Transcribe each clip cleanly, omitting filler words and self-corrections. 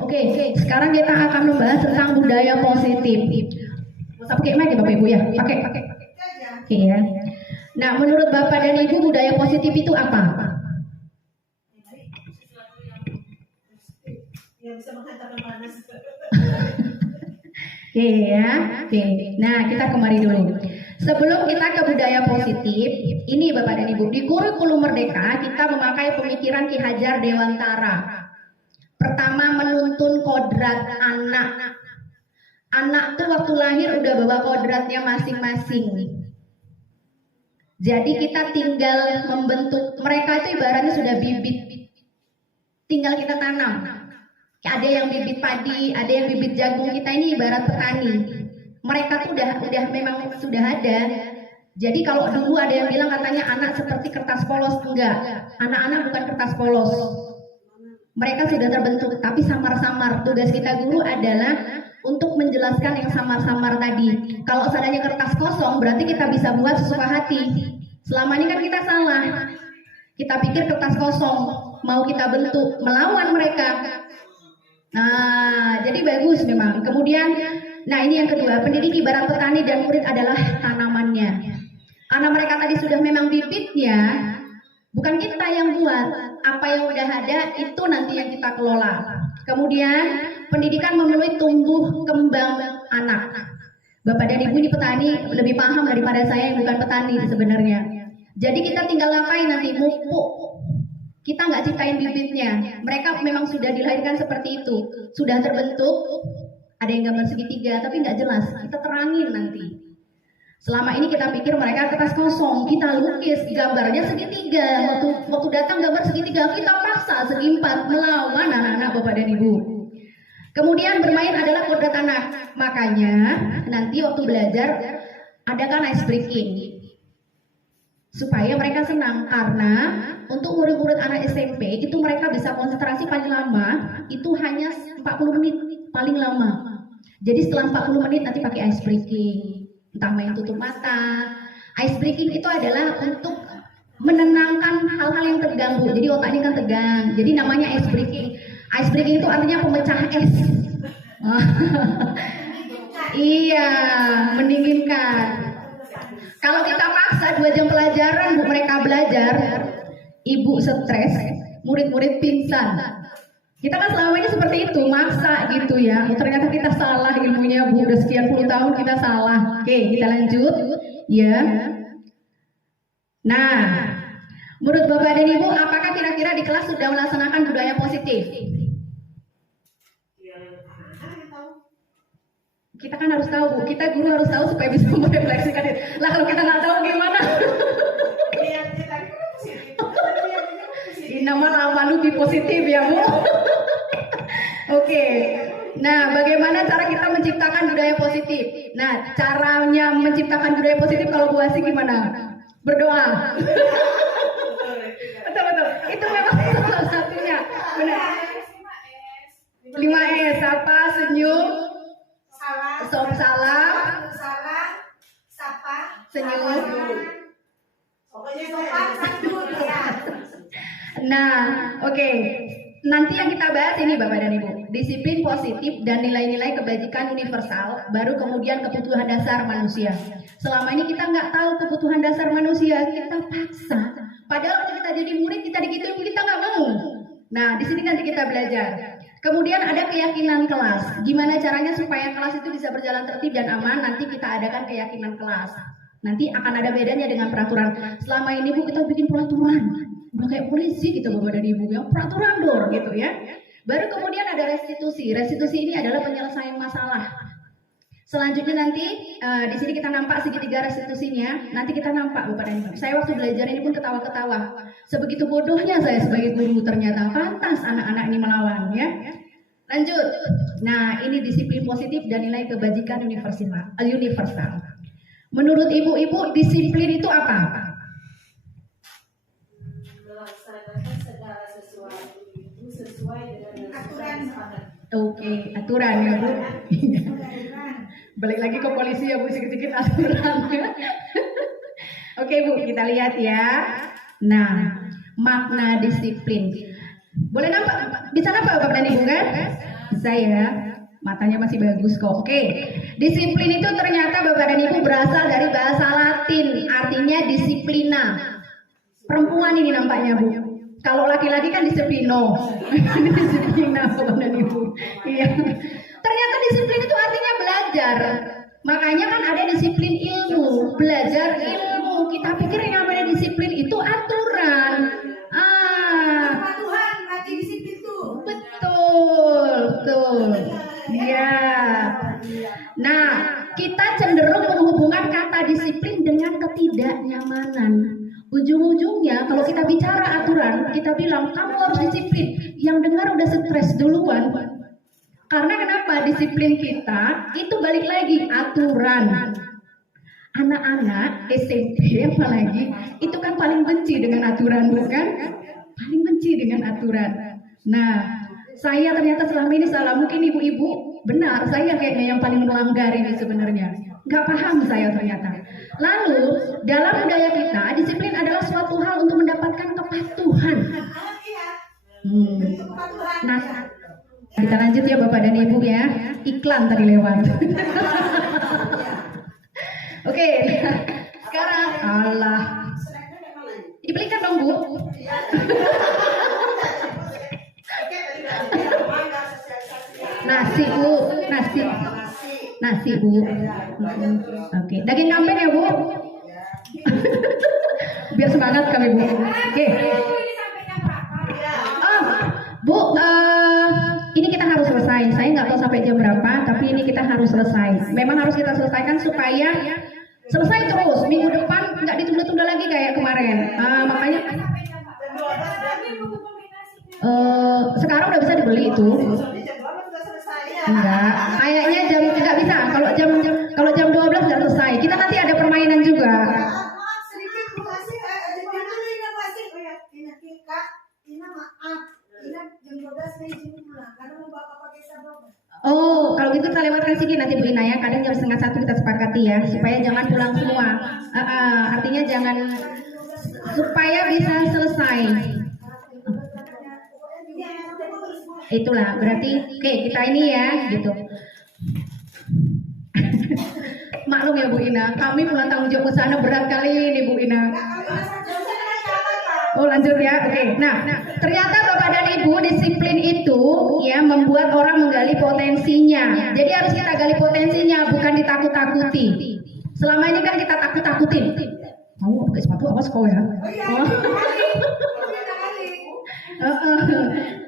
Oke, sekarang kita akan membahas tentang budaya positif. Usah pakai mic ya Bapak Ibu ya? Pakai. Oke ya. Nah, menurut Bapak dan Ibu budaya positif itu apa? Yang bisa menghantarkan panas. Oke ya. Oke. Nah, kita kemari dulu. Sebelum kita ke budaya positif, ini Bapak dan Ibu, di kurikulum Merdeka kita memakai pemikiran Ki Hajar Dewantara. Pertama, menuntun kodrat anak. Anak tuh waktu lahir udah bawa kodratnya masing-masing. Jadi kita tinggal membentuk, mereka itu ibaratnya sudah bibit. Tinggal kita tanam. Ada yang bibit padi, ada yang bibit jagung, kita ini ibarat petani. Mereka tuh udah memang sudah ada. Jadi kalau dulu ada yang bilang katanya anak seperti kertas polos, enggak. Anak-anak bukan kertas polos. Mereka sudah terbentuk, tapi samar-samar. Tugas kita guru adalah untuk menjelaskan yang samar-samar tadi. Kalau seandainya kertas kosong, berarti kita bisa buat sesuka hati. Selama ini kan kita salah. Kita pikir kertas kosong, mau kita bentuk, melawan mereka. Nah, jadi bagus memang. Kemudian, nah ini yang kedua, pendidik ibarat petani dan murid adalah tanamannya. Karena mereka tadi sudah memang bibitnya, bukan kita yang buat. Apa yang udah ada itu nanti yang kita kelola. Kemudian pendidikan memenuhi tumbuh kembang anak. Bapak dan Ibu ini petani lebih paham daripada saya yang bukan petani sebenarnya. Jadi kita tinggal ngapain nanti? Mupuk. Kita nggak ciptain bibitnya. Mereka memang sudah dilahirkan seperti itu. Sudah terbentuk. Ada yang gambar segitiga tapi nggak jelas. Kita terangin nanti. Selama ini kita pikir mereka kertas kosong, kita lukis gambarnya segitiga. Waktu datang gambar segitiga, kita paksa segi empat melawan anak-anak Bapak dan Ibu. Kemudian bermain adalah kodrat anak. Makanya nanti waktu belajar adakan ice breaking supaya mereka senang, karena untuk murid-murid anak SMP itu mereka bisa konsentrasi paling lama itu hanya 40 menit paling lama. Jadi setelah 40 menit nanti pakai ice breaking. Entah main tutup mata. Ice breaking itu adalah untuk menenangkan hal-hal yang terganggu. Jadi otak ini kan tegang. Jadi namanya ice breaking. Ice breaking itu artinya pemecah es. Iya, mendinginkan. Kalau kita paksa 2 jam pelajaran, Bu, mereka belajar, ibu stres, murid-murid pingsan. Kita kan selama ini seperti itu, maksa gitu ya. Ternyata kita salah ilmunya, Bu. Udah sekian puluh tahun kita salah. Oke, kita lanjut. Ya. Nah, menurut Bapak dan Ibu, apakah kira-kira di kelas sudah melaksanakan budaya positif? Kita kan harus tahu, Bu. Kita guru harus tahu supaya bisa merefleksikan itu. Lah kalau kita nggak tahu gimana? Ini nama malu positif ya, Bu. Oke. Nah, bagaimana cara kita menciptakan budaya positif? Nah, caranya menciptakan budaya positif kalau Bu Asih gimana? Berdoa. Betul. Itu memang salah satunya. Benar. 5S apa? Senyum, salam, sapa, senyum. Pokoknya sopan santur ya. Nah, oke. Nanti yang kita bahas ini Bapak dan Ibu, disiplin positif dan nilai-nilai kebajikan universal, baru kemudian kebutuhan dasar manusia. Selama ini kita nggak tahu kebutuhan dasar manusia, kita paksa. Padahal kalau kita jadi murid, kita digituin, kita nggak mau. Nah, di sini nanti kita belajar. Kemudian ada keyakinan kelas. Gimana caranya supaya kelas itu bisa berjalan tertib dan aman? Nanti kita adakan keyakinan kelas. Nanti akan ada bedanya dengan peraturan. Selama ini Bu kita bikin peraturan. Udah kayak polisi gitu Bapak dan Ibu ya, peraturan dor gitu ya. Baru kemudian ada restitusi. Restitusi ini adalah penyelesaian masalah. Selanjutnya nanti di sini kita nampak segitiga restitusinya. Nanti kita nampak Bapak dan Ibu. Saya waktu belajar ini pun ketawa-ketawa. Sebegitu bodohnya saya sebagai guru, ternyata pantas anak-anak ini melawan ya. Lanjut. Nah, ini disiplin positif dan nilai kebajikan universal. Menurut ibu-ibu disiplin itu apa? Melaksanakan segala sesuatu itu sesuai dengan aturan. Oke, aturan ya Bu. Balik lagi ke polisi ya Bu, sedikit-sedikit aturan. Oke Bu, kita lihat ya. Nah, makna disiplin. Boleh nampak? Bisa nampak Bapak dan Ibu kan? bisa ya. Matanya masih bagus kok. Oke. Disiplin itu ternyata Bapak dan Ibu berasal dari bahasa Latin, artinya disiplina. Perempuan ini nampaknya, Bu. Kalau laki-laki kan disiplino. Disiplina Bapak dan Ibu. Iya. Ternyata disiplin itu artinya belajar. Makanya kan ada disiplin ilmu, belajar ilmu. Kita pikir yang namanya disiplin itu aturan. Tuhan lagi disiplin tuh. Betul. Ya. Nah, kita cenderung menghubungkan kata disiplin dengan ketidaknyamanan. Ujung-ujungnya kalau kita bicara aturan, kita bilang kamu harus disiplin. Yang dengar udah stres duluan. Karena kenapa? Disiplin kita itu balik lagi aturan. Anak-anak SMP apalagi itu kan paling benci dengan aturan, bukan? Paling benci dengan aturan. Nah, saya ternyata selama ini salah. Mungkin ibu-ibu benar, saya kayaknya yang paling melanggar ini sebenarnya. Nggak paham saya ternyata. Lalu dalam budaya kita, disiplin adalah suatu hal untuk mendapatkan kepatuhan. Nah, kita lanjut ya Bapak dan Ibu ya. Iklan tadi lewat. Oke, sekarang Allah. Dibelikan dong Bu. Nasi Bu, nasi Bu. Oke, daging kambing ya Bu. Biar semangat kami Bu. Oke. Oh, Bu, ini kita harus selesai. Saya nggak tahu sampai jam berapa, tapi ini kita harus selesai. Memang harus kita selesaikan supaya selesai terus. Minggu depan nggak ditunda-tunda lagi kayak kemarin. Makanya sekarang udah bisa dibeli itu. Enggak, kayaknya jam nggak bisa. Kalau jam 12 nggak selesai. Kita nanti ada permainan juga. Oh, kalau gitu kita lewatkan sedikit nanti Bu Ina ya. Kadang jam 12:30 kita sepakati ya, supaya jangan pulang semua. Artinya jangan, supaya bisa selesai. Itulah berarti, oke, kita ini ya, gitu. Maklum ya Bu Ina, kami pulang tanggung jawab ke sana berat kali ini Bu Ina. Oh lanjut ya, oke. Nah, ternyata Bapak dan Ibu disiplin itu ya membuat orang menggali potensinya. Jadi harus kita gali potensinya, bukan ditakut-takuti. Selama ini kan kita takut-takutin. Mau pakai sepatu awas kau ya.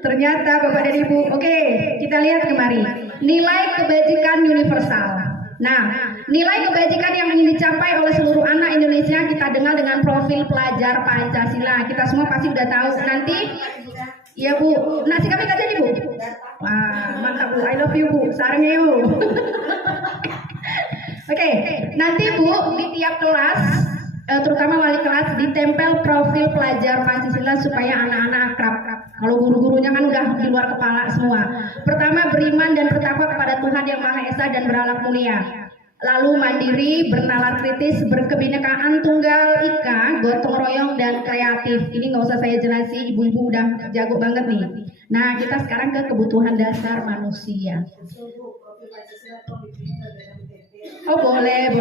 Ternyata Bapak dan Ibu, oke, kita lihat kemari. Nilai kebajikan universal. Nah, nilai kebajikan yang ingin dicapai oleh seluruh anak Indonesia kita dengar dengan profil pelajar Pancasila. Kita semua pasti udah tahu. Nanti, ya Bu, nasi kami nggak jadi Bu. Wah, mantap Bu, I love you Bu, sarangnya yuk. Oke, nanti Bu di tiap kelas, terutama wali kelas, ditempel profil pelajar Pancasila supaya anak-anak akrab. Kalau guru-gurunya kan udah di luar kepala semua. Pertama, beriman dan bertakwa kepada Tuhan Yang Maha Esa dan berakhlak mulia. Lalu mandiri, bernalar kritis, berkebinekaan tunggal ika, gotong royong dan kreatif. Ini nggak usah saya jelasin, ibu-ibu udah jago banget nih. Nah, kita sekarang ke kebutuhan dasar manusia. Oh boleh Bu.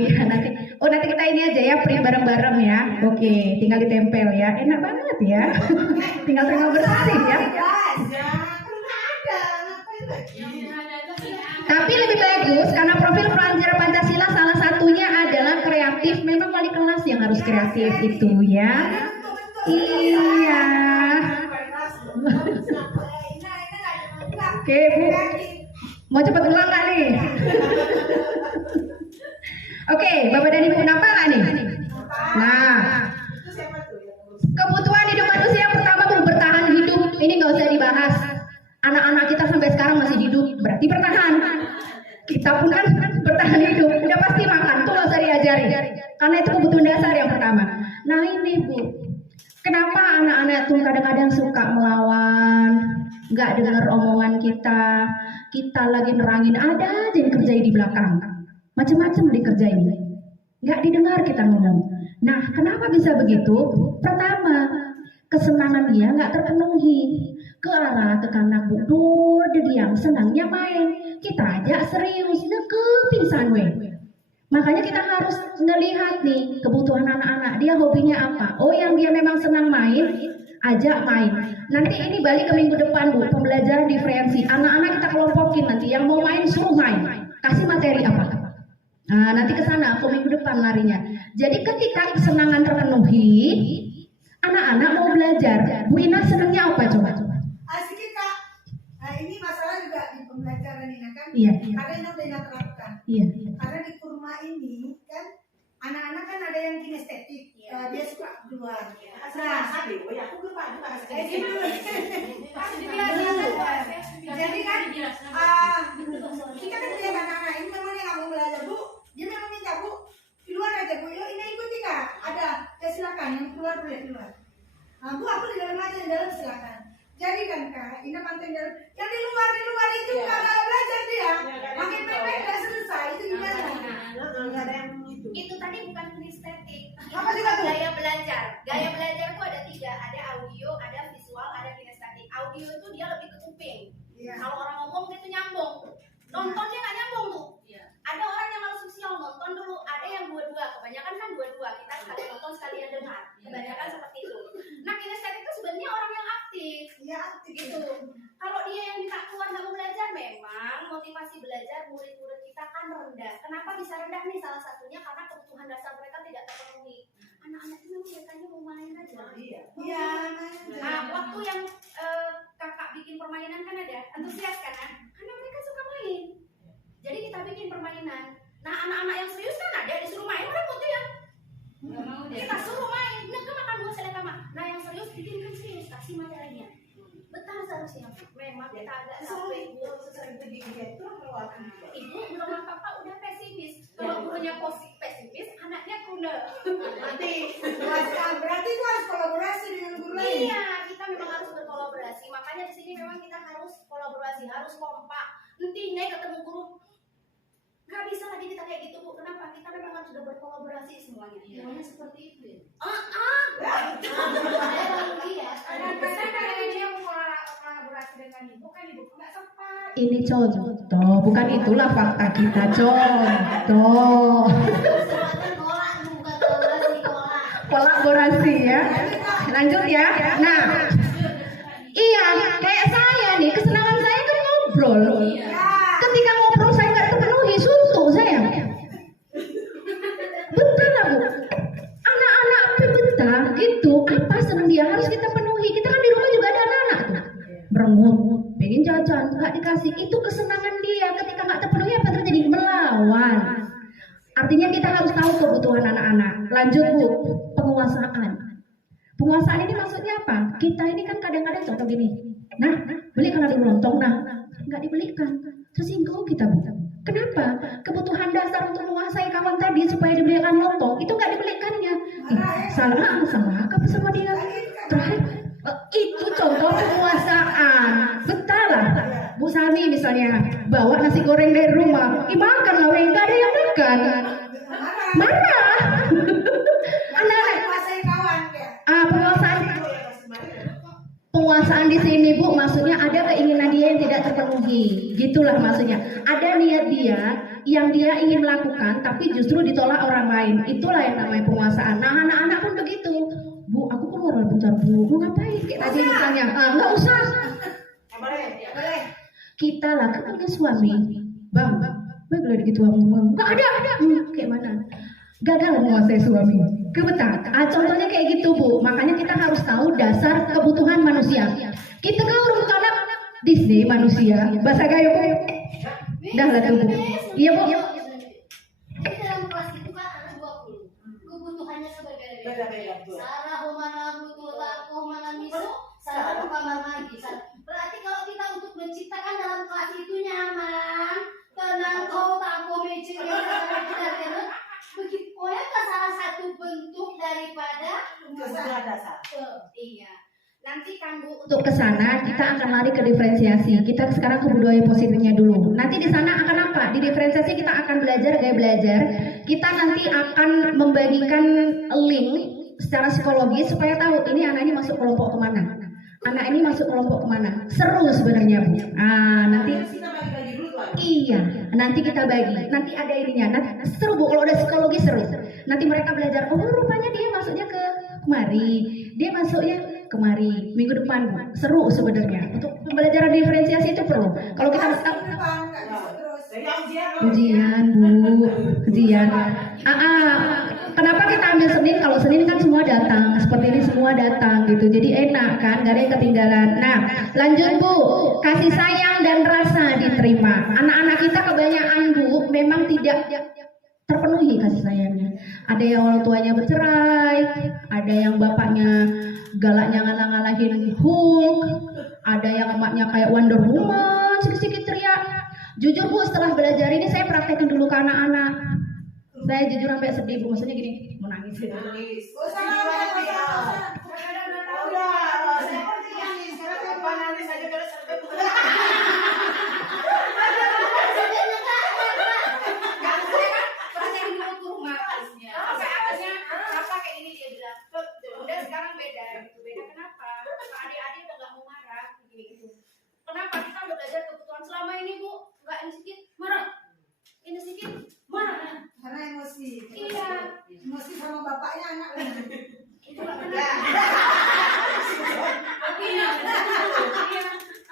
Ya, nanti kita ini aja ya, print bareng-bareng ya. Oke, tinggal ditempel ya. Enak banget ya. Tinggal bersih ya. Tapi lebih bagus karena profil pelajar Pancasila salah satunya adalah kreatif. Memang wali kelas yang harus kreatif itu ya. Iya. Oke Bu, mau cepat pulang nggak nih? Oke, Bapak dan Ibu kenapa nggak nih? Nah, kebutuhan hidup manusia yang pertama Bu, bertahan hidup. Ini nggak usah dibahas. Anak-anak kita sampai sekarang masih hidup, berarti bertahan. Kita pun kan bertahan hidup, udah pasti makan, tuh nggak usah diajari. Karena itu kebutuhan dasar yang pertama. Nah ini Bu, kenapa anak-anak tuh kadang-kadang suka melawan, nggak dengar omongan kita lagi nerangin ada aja yang kerjain di belakang, macam-macam dikerjain, nggak didengar kita ngomong. Nah kenapa bisa begitu? Pertama, kesenangan dia nggak terpenuhi, ke kanak Bu Nur yang senangnya main. Kita ajak serius, pingsan weh. Makanya kita harus ngelihat nih kebutuhan anak-anak. Dia hobinya apa? Oh, yang dia memang senang main, ajak main. Nanti ini balik ke minggu depan Bu, pembelajaran diferensi. Anak-anak kita kelompokin nanti. Yang mau main suruh main. Kasih materi apa? Nah, nanti ke sana ke minggu depan larinya. Jadi ketika kesenangan terpenuhi, anak-anak mau belajar. Bu Ina senangnya apa coba? Asik Kak. Nah, ini masalah juga di pembelajaran ini kan. Iya. Karena ini udah terapkan. Iya. Karena di kurma ini kan anak-anak kan ada yang kinestetik, dia suka keluar. Nah, aku lupa juga. jadi kan kita kan lihat anak-anak ini memang dia nggak mau belajar Bu, dia memang minta Bu keluar aja Bu, yuk ini ikuti Kak. Ada, ya silakan yang keluar boleh keluar. Nah, Bu aku di dalam aja, di dalam silakan. Jadi kan Kak, ini mantan dalam, yang di luar itu nggak ada belajar dia, makin main nggak selesai itu gimana? Nggak ada yang itu. Itu tadi bukan kinestetik. Apa juga tuh? Gaya belajar. Gaya belajar itu ada 3, ada audio, ada visual, ada kinestetik. Audio itu dia lebih ke kuping. Iya. Kalau orang ngomong dia tuh nyambung. Nontonnya nggak nyambung tuh. Ada orang yang harus visual nonton dulu, ada yang dua-dua. Kebanyakan kan dua-dua. Kita sekalian nonton sekalian dengar. Kebanyakan seperti itu. Nah, kinestetik itu sebenarnya orang yang aktif. Iya, aktif Gitu. Kalau dia yang minta keluar nggak mau belajar, memang motivasi belajar murid-murid kita kan rendah. Kenapa bisa rendah nih? Salah satunya karena kebutuhan dasar mereka tidak terpenuhi. Anak-anak itu memang biasanya mau main aja. Iya. Nah, waktu yang kakak bikin permainan kan ada antusias kan? Karena mereka suka main. Jadi kita bikin permainan. Nah, anak-anak yang serius kan ada disuruh main, orang putih ya. Kita suruh main, nah makan buah selekama. Nah, yang serius bikin kan serius, kasih materinya. Betul seharusnya. Memang kita agak capek. Ibu belum apa-apa udah pesimis. Kalau gurunya pesimis, anaknya kuno. Berarti itu harus kolaborasi dengan guru lain. Iya, kita memang harus berkolaborasi. Makanya di sini memang kita harus kolaborasi, harus kompak. Nanti nih ketemu guru, nggak bisa lagi kita kayak gitu Bu. Kenapa? Kita memang harus sudah berkolaborasi semuanya. Semuanya seperti itu ya. Saya baru lihat. Saya kadang dia mau kolaborasi dengan ibu kan ibu nggak sempat. Ini contoh, bukan itulah fakta kita, contoh. Kolaborasi ya. Lanjut ya. Nah, iya, kayak saya nih, kesenangan saya kan ngobrol. Ketika ngobrol saya nggak terpenuhi, suntuk saya. Betul lah Bu. Anak-anak betah gitu, apa senang dia harus kita penuhi. Kita kan di rumah juga ada anak-anak tuh. Berengut, pengen jajan, nggak dikasih. Itu kesenangan dia. Ketika nggak terpenuhi apa terjadi? Melawan. Artinya kita harus tahu kebutuhan anak-anak. Lanjut Bu, penguasaan. Penguasaan ini maksudnya apa? Kita ini kan kadang-kadang contoh gini. Nah, belikan dulu lontong, nah nggak dibelikan. Tersinggung kita Bu. Kenapa? Kebutuhan dasar untuk menguasai kawan tadi supaya dibelikan lontong itu nggak dibelikannya. Salah apa sama dia? Terakhir, itu contoh penguasaan. Betul lah. Bu Sani misalnya bawa nasi goreng dari rumah, makan lah, nggak ada yang makan. Marah. Anak-anak. Menguasai kawan ya. Penguasaan di sini Bu, maksudnya ada keinginan dia yang tidak terpenuhi, gitulah maksudnya. Ada niat dia yang dia ingin melakukan, tapi justru ditolak orang lain. Itulah yang namanya penguasaan. Nah, anak-anak pun begitu. Bu, aku keluar bentar Bu. Mau ngapain? Kayak tadi misalnya, nggak usah. Boleh. Kita lah kan punya suami, Bang. Boleh gitu Bang. Nggak ada. Kayak mana? Gagal menguasai suami. Kebetulan, contohnya kayak gitu Bu. Makanya kita harus tahu dasar kebutuhan manusia. Kita kan urut anak Disney manusia. Bahasa gayo. Dah lah tuh Bu. Iya Bu. Jadi dalam kelas itu kan ada 20. Kebutuhannya Beda-beda, betul. Sarah humana butuh laku humana miso, Sarah kamar mandi. Berarti kalau kita untuk menciptakan dalam kelas itu nyaman, tenang, kau tako meja begitu. Oh ya, salah satu bentuk daripada Kebutuhan dasar. Iya. Nanti kan Bu Untuk ke sana kita akan lari ke diferensiasi. Kita sekarang ke budaya positifnya dulu. Nanti di sana akan apa? Di diferensiasi kita akan belajar gaya belajar. Kita nanti akan membagikan link secara psikologis supaya tahu ini anak ini masuk kelompok kemana. Anak ini masuk kelompok kemana. Seru sebenarnya Bu. Nanti kita bagi. Nanti ada ininya. Nanti seru Bu, kalau udah psikologi seru. Nanti mereka belajar. Oh rupanya dia masuknya ke kemari. Dia masuknya kemari. Minggu depan Bu. Seru sebenarnya. Untuk pembelajaran diferensiasi itu perlu. Kalau kita ujian Bu, ujian. Kenapa kita ambil Senin? Kalau Senin kan semua datang, seperti ini semua datang gitu. Jadi enak kan, gak ada yang ketinggalan. Nah, lanjut Bu, kasih sayang dan rasa diterima. Anak-anak kita kebanyakan Bu, memang tidak terpenuhi kasih sayangnya. Ada yang orang tuanya bercerai, ada yang bapaknya galaknya ngalah-ngalahin Hulk, ada yang emaknya kayak Wonder Woman, sedikit-sedikit teriak. Jujur Bu, setelah belajar ini saya praktekin dulu ke anak-anak. Saya jujur sampai sedih Bu, maksudnya gini, mau nangis. Kenapa kita udah belajar kebutuhan selama ini Bu? Enggak ini sedikit marah, ini sedikit marah. Karena emosi. Iya. Emosi sama bapaknya anaknya. Itu nggak benar. Iya.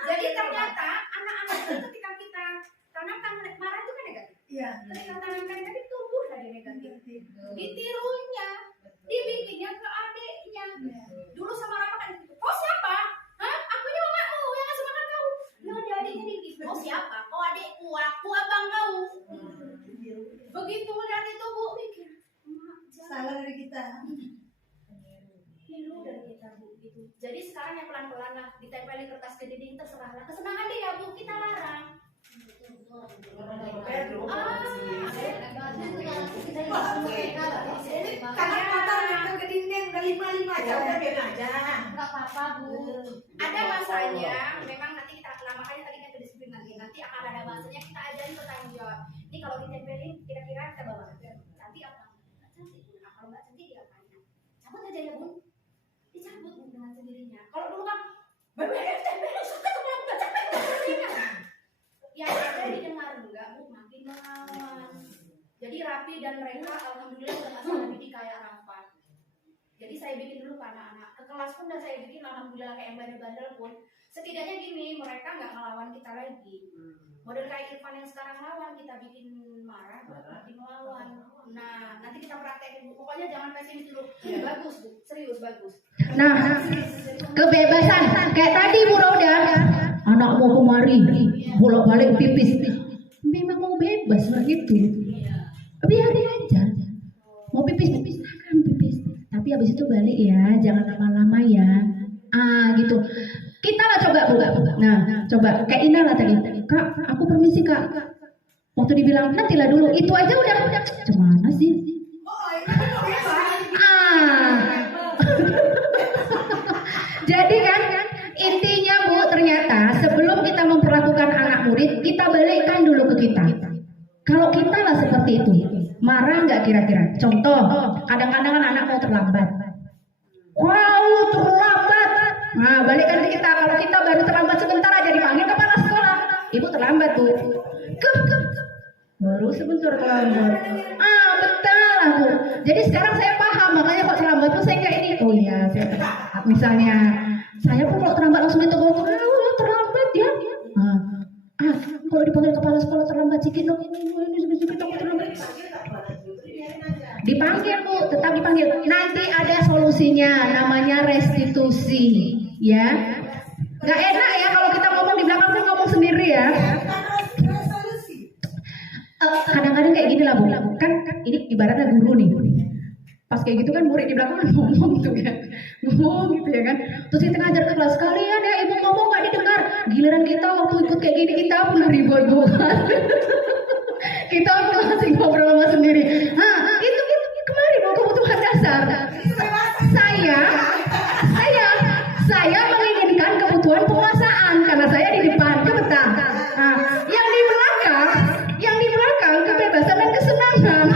Jadi ternyata anak-anak itu ketika kita tanamkan marah itu kan negatif. Iya. Ketika tanamkan negatif tumbuh dari negatif. Ditirunya, dibikinnya ke adiknya. Dulu sama Rama kan, oh siapa? Hah? Akunya mamamu yang ngasih makan kau. Nah, ada adiknya nih. Oh siapa? Oh adikku, aku abang kau. Begitu melihat itu Bu mikir, Salah dari kita. Niru dari kita Bu gitu. Jadi sekarang yang pelan-pelan lah ditempelin kertas ke dinding terserahlah. Kesenangan dia Bu, kita larang. Karena kotor nempel ke dinding udah 5 aja. Udah biar aja. Nggak apa-apa Bu. Ada masanya, memang nanti kita makanya tadi kan kedisiplinan nanti akan ada masanya kita ajarin bertanggung jawab. Ini kalau ditempelin kira-kira kita bawa cantik apa? Nggak cantik. Nah, kalau nggak cantik diapain? Cabut aja ya Bun. Dicabut Bu dengan sendirinya. Kalau dulu kan tempelin suka tuh nggak capek sendirinya. Yang ada didengar enggak Bu makin melawan. Jadi Rapi dan mereka alhamdulillah udah nggak salah didik kayak Rafa. Jadi saya bikin dulu ke anak-anak ke kelas pun dan saya bikin alhamdulillah kayak yang bandel-bandel pun setidaknya gini mereka nggak ngelawan kita lagi. Model kayak Irfan yang sekarang ngelawan kita bikin marah makin melawan. Nah nanti kita praktekin Bu. Pokoknya jangan pesimis dulu. Bagus Bu, serius bagus. Nah, kebebasan kayak tadi Bu Roda, anak mau kemari, bolak-balik pipis. Memang mau bebas begitu. Biarin aja. Mau pipis akan pipis. Tapi habis itu balik ya, jangan lama-lama ya. Gitu. Kita lah coba Bu. Nah, coba kayak Ina lah tadi. Kak, aku permisi Kak. Waktu dibilang nantilah dulu, itu aja udah gimana sih? Jadi kan intinya Bu, ternyata sebelum kita memperlakukan anak murid, kita balikkan dulu ke kita. Kalau kita lah seperti itu, marah nggak kira-kira? Contoh, kadang-kadang kan anak mau terlambat. Wow, terlambat. Nah, balikkan ke kita. Kalau kita baru terlambat sebentar aja dipanggil kepala sekolah. Ibu terlambat Bu. Baru sebentar terlambat. Betul lah Bu. Jadi sekarang saya paham, makanya kok terlambat tuh saya kayak ini. Oh iya, misalnya saya pun kalau terlambat langsung ditegur, terlambat ya. Kalau dipanggil kepala sekolah terlambat sedikit dong, ini terlambat. Dipanggil Bu, tetap dipanggil. Nanti ada solusinya, namanya restitusi, ya. Gak enak ya kalau kita ngomong di belakang kan ngomong sendiri ya. Kadang-kadang kayak gini lah Bu, kan ini ibaratnya guru nih. Pas kayak gitu kan murid di belakang ngomong tuh ya, ngomong gitu ya kan. Terus kita ngajar ke kelas, kalian ya ibu ngomong gak didengar. Giliran kita waktu ikut kayak gini kita pernah ribut-ributan. Kita masih ngobrol sama sendiri. Itu kemarin mau kebutuhan dasar. Saya menginginkan kebutuhan penguasaan karena saya di depan kebetulan. Yang di belakang kebebasan dan kesenangan.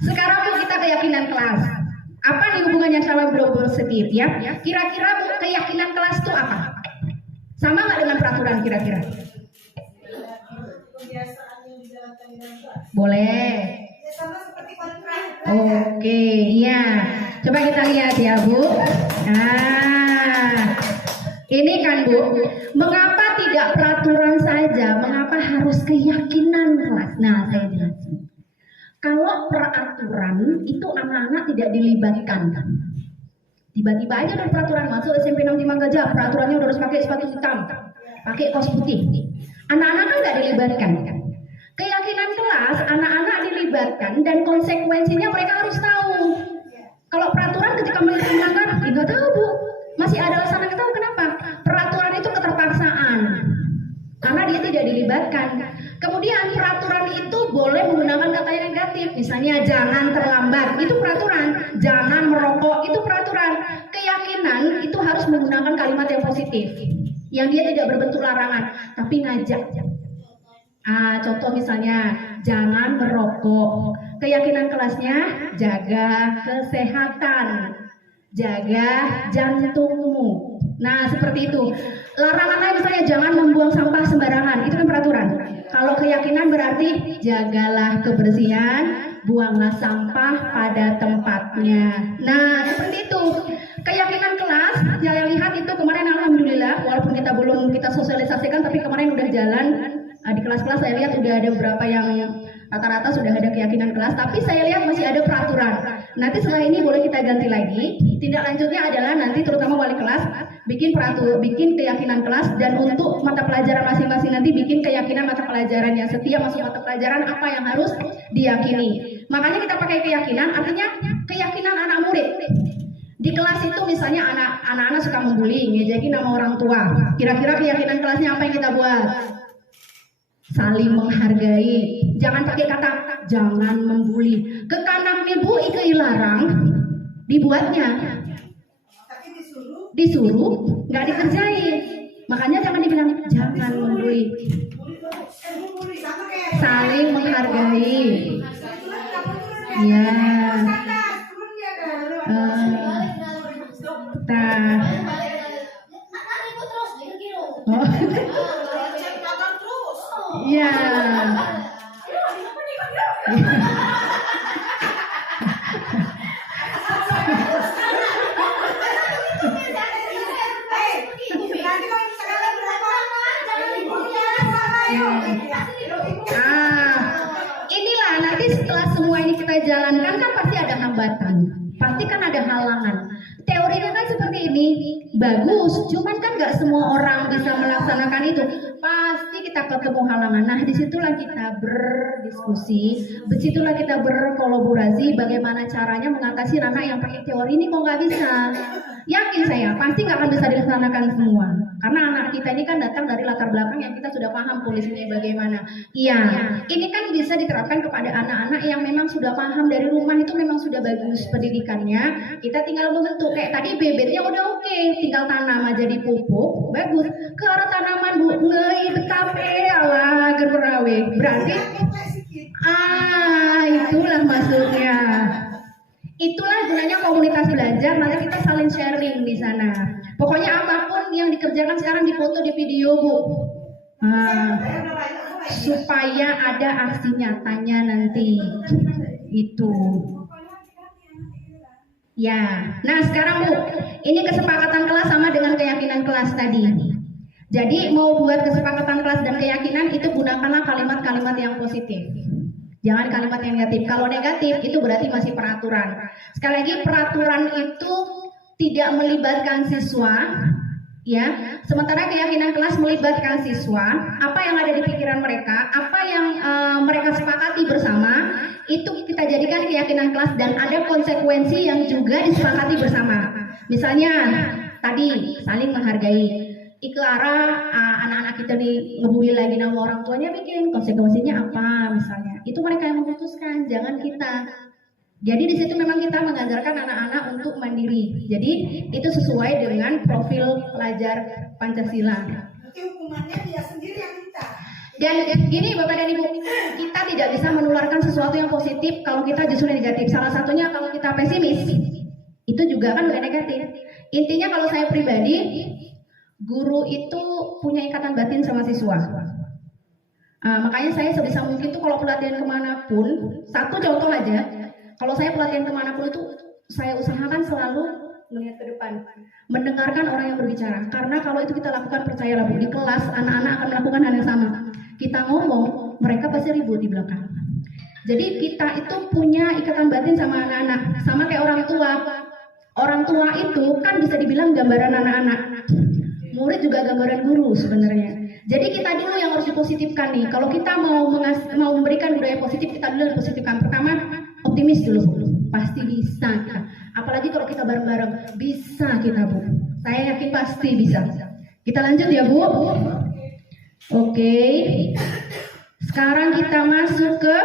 Sekarang kita keyakinan kelas. ngobrol positif ya. Kira-kira Bu, keyakinan kelas itu apa? Sama nggak dengan peraturan kira-kira? Kebiasaan yang dijalankan dengan kelas. Boleh. Ya sama seperti kontrak. Oke, iya. Coba kita lihat ya Bu. Nah, ini kan Bu, mengapa tidak peraturan saja? Mengapa harus keyakinan kelas? Nah, saya jelasin. Kalau peraturan itu anak-anak tidak dilibatkan. Tiba-tiba aja ada peraturan masuk SMP 65 Gajah, peraturannya udah harus pakai sepatu hitam, pakai kaos putih. Anak-anak kan nggak dilibatkan. Keyakinan kelas, anak-anak dilibatkan dan konsekuensinya mereka harus tahu. Kalau peraturan ketika mereka melanggar, nggak tahu Bu. Masih ada alasan yang tahu kenapa? Peraturan itu keterpaksaan, karena dia tidak dilibatkan. Kemudian peraturan itu boleh menggunakan kata yang negatif, misalnya jangan terlambat, itu peraturan. Jangan merokok, itu peraturan. Keyakinan itu harus menggunakan kalimat yang positif, yang dia tidak berbentuk larangan, tapi ngajak. Contoh misalnya jangan merokok. Keyakinan kelasnya jaga kesehatan, jaga jantungmu. Nah seperti itu. Larangannya misalnya jangan membuang sampah sembarangan, itu kan peraturan. Kalau keyakinan berarti jagalah kebersihan, buanglah sampah pada tempatnya. Nah seperti itu. Keyakinan kelas, saya lihat itu kemarin alhamdulillah, walaupun kita sosialisasikan, tapi kemarin udah jalan. Di kelas-kelas saya lihat udah ada beberapa yang rata-rata sudah ada keyakinan kelas, tapi saya lihat masih ada peraturan. Nanti setelah ini boleh kita ganti lagi. Tindak lanjutnya adalah nanti terutama wali kelas bikin keyakinan kelas, dan untuk mata pelajaran masing-masing nanti bikin keyakinan mata pelajarannya. Setiap masuk mata pelajaran apa yang harus diyakini. Makanya kita pakai keyakinan, artinya keyakinan anak murid. Di kelas itu misalnya anak-anak suka membuli, ngejekin nama orang tua. Kira-kira keyakinan kelasnya apa yang kita buat? Saling menghargai. Jangan pakai kata jangan membuli. Ke kanan ibu ike larang dibuatnya. Tapi Disuruh nggak dikerjain. Makanya jangan dibilang jangan membuli. bully sama kayak Saling menghargai. kebetulan kamu turun ya. Iya. Sandas, turun dia kan. Nah. Oh. Iya. Nanti kalau misalkan berapa? Inilah nanti setelah semua ini kita jalankan kan pasti ada hambatan, pasti kan ada halangan. Teorinya kan seperti ini, bagus, cuman kan nggak semua orang bisa melaksanakan itu. Pasti kita ketemu halangan. Nah, disitulah kita berdiskusi, disitulah kita berkolaborasi. Bagaimana caranya mengatasi anak yang pakai teori ini kok nggak bisa? Yakin saya, pasti nggak akan bisa dilaksanakan semua. Karena anak kita ini kan datang dari latar belakang yang kita sudah paham polisinya bagaimana. Iya, ini kan bisa diterapkan kepada anak-anak yang memang sudah paham dari rumah itu memang sudah bagus pendidikannya. Kita tinggal membentuk kayak tadi bibitnya udah oke, tinggal tanam aja di pupuk, bagus. Ke arah tanaman bu, betape ala gerbrawe. Berarti itulah maksudnya. Itulah gunanya komunitas belajar, maka kita saling sharing di sana. Pokoknya apapun yang dikerjakan sekarang dipoto di video Bu. Supaya ada aksi nyatanya nanti. Itu. Ya, nah sekarang Bu, ini kesepakatan kelas sama dengan keyakinan kelas tadi. Jadi mau buat kesepakatan kelas dan keyakinan itu gunakanlah kalimat-kalimat yang positif. Jangan kalimat yang negatif. Kalau negatif itu berarti masih peraturan. Sekali lagi peraturan itu tidak melibatkan siswa, ya. Sementara keyakinan kelas melibatkan siswa. Apa yang ada di pikiran mereka, apa yang mereka sepakati bersama, itu kita jadikan keyakinan kelas dan ada konsekuensi yang juga disepakati bersama. Misalnya tadi saling menghargai. Ke arah anak-anak kita nih ngebully lagi nama orang tuanya, bikin konsekuensinya apa misalnya. Itu mereka yang memutuskan, jangan kita. Jadi di situ memang kita mengajarkan anak-anak untuk mandiri. Jadi itu sesuai dengan profil pelajar Pancasila. Nanti hukumannya dia sendiri yang minta. Dan gini Bapak dan Ibu, kita tidak bisa menularkan sesuatu yang positif kalau kita justru negatif. Salah satunya kalau kita pesimis. Itu juga kan udah negatif. Intinya kalau saya pribadi, guru itu punya ikatan batin sama siswa. Makanya saya sebisa mungkin tuh kalau pelatihan kemanapun, satu contoh aja, kalau saya pelatihan kemanapun itu saya usahakan selalu melihat ke depan, mendengarkan orang yang berbicara. Karena kalau itu kita lakukan, percayalah Bu, di kelas anak-anak akan melakukan hal yang sama. Kita ngomong, mereka pasti ribut di belakang. Jadi kita itu punya ikatan batin sama anak-anak, sama kayak orang tua. Orang tua itu kan bisa dibilang gambaran anak-anak. Murid juga gambaran guru sebenarnya. Jadi kita dulu yang harus dipositifkan nih. Kalau kita mau memberikan budaya positif, kita dulu yang positifkan. Pertama, optimis dulu. Pasti bisa kita. Apalagi kalau kita bareng-bareng, bisa kita Bu. Saya yakin pasti bisa. Kita lanjut ya Bu. Oke. Sekarang kita masuk ke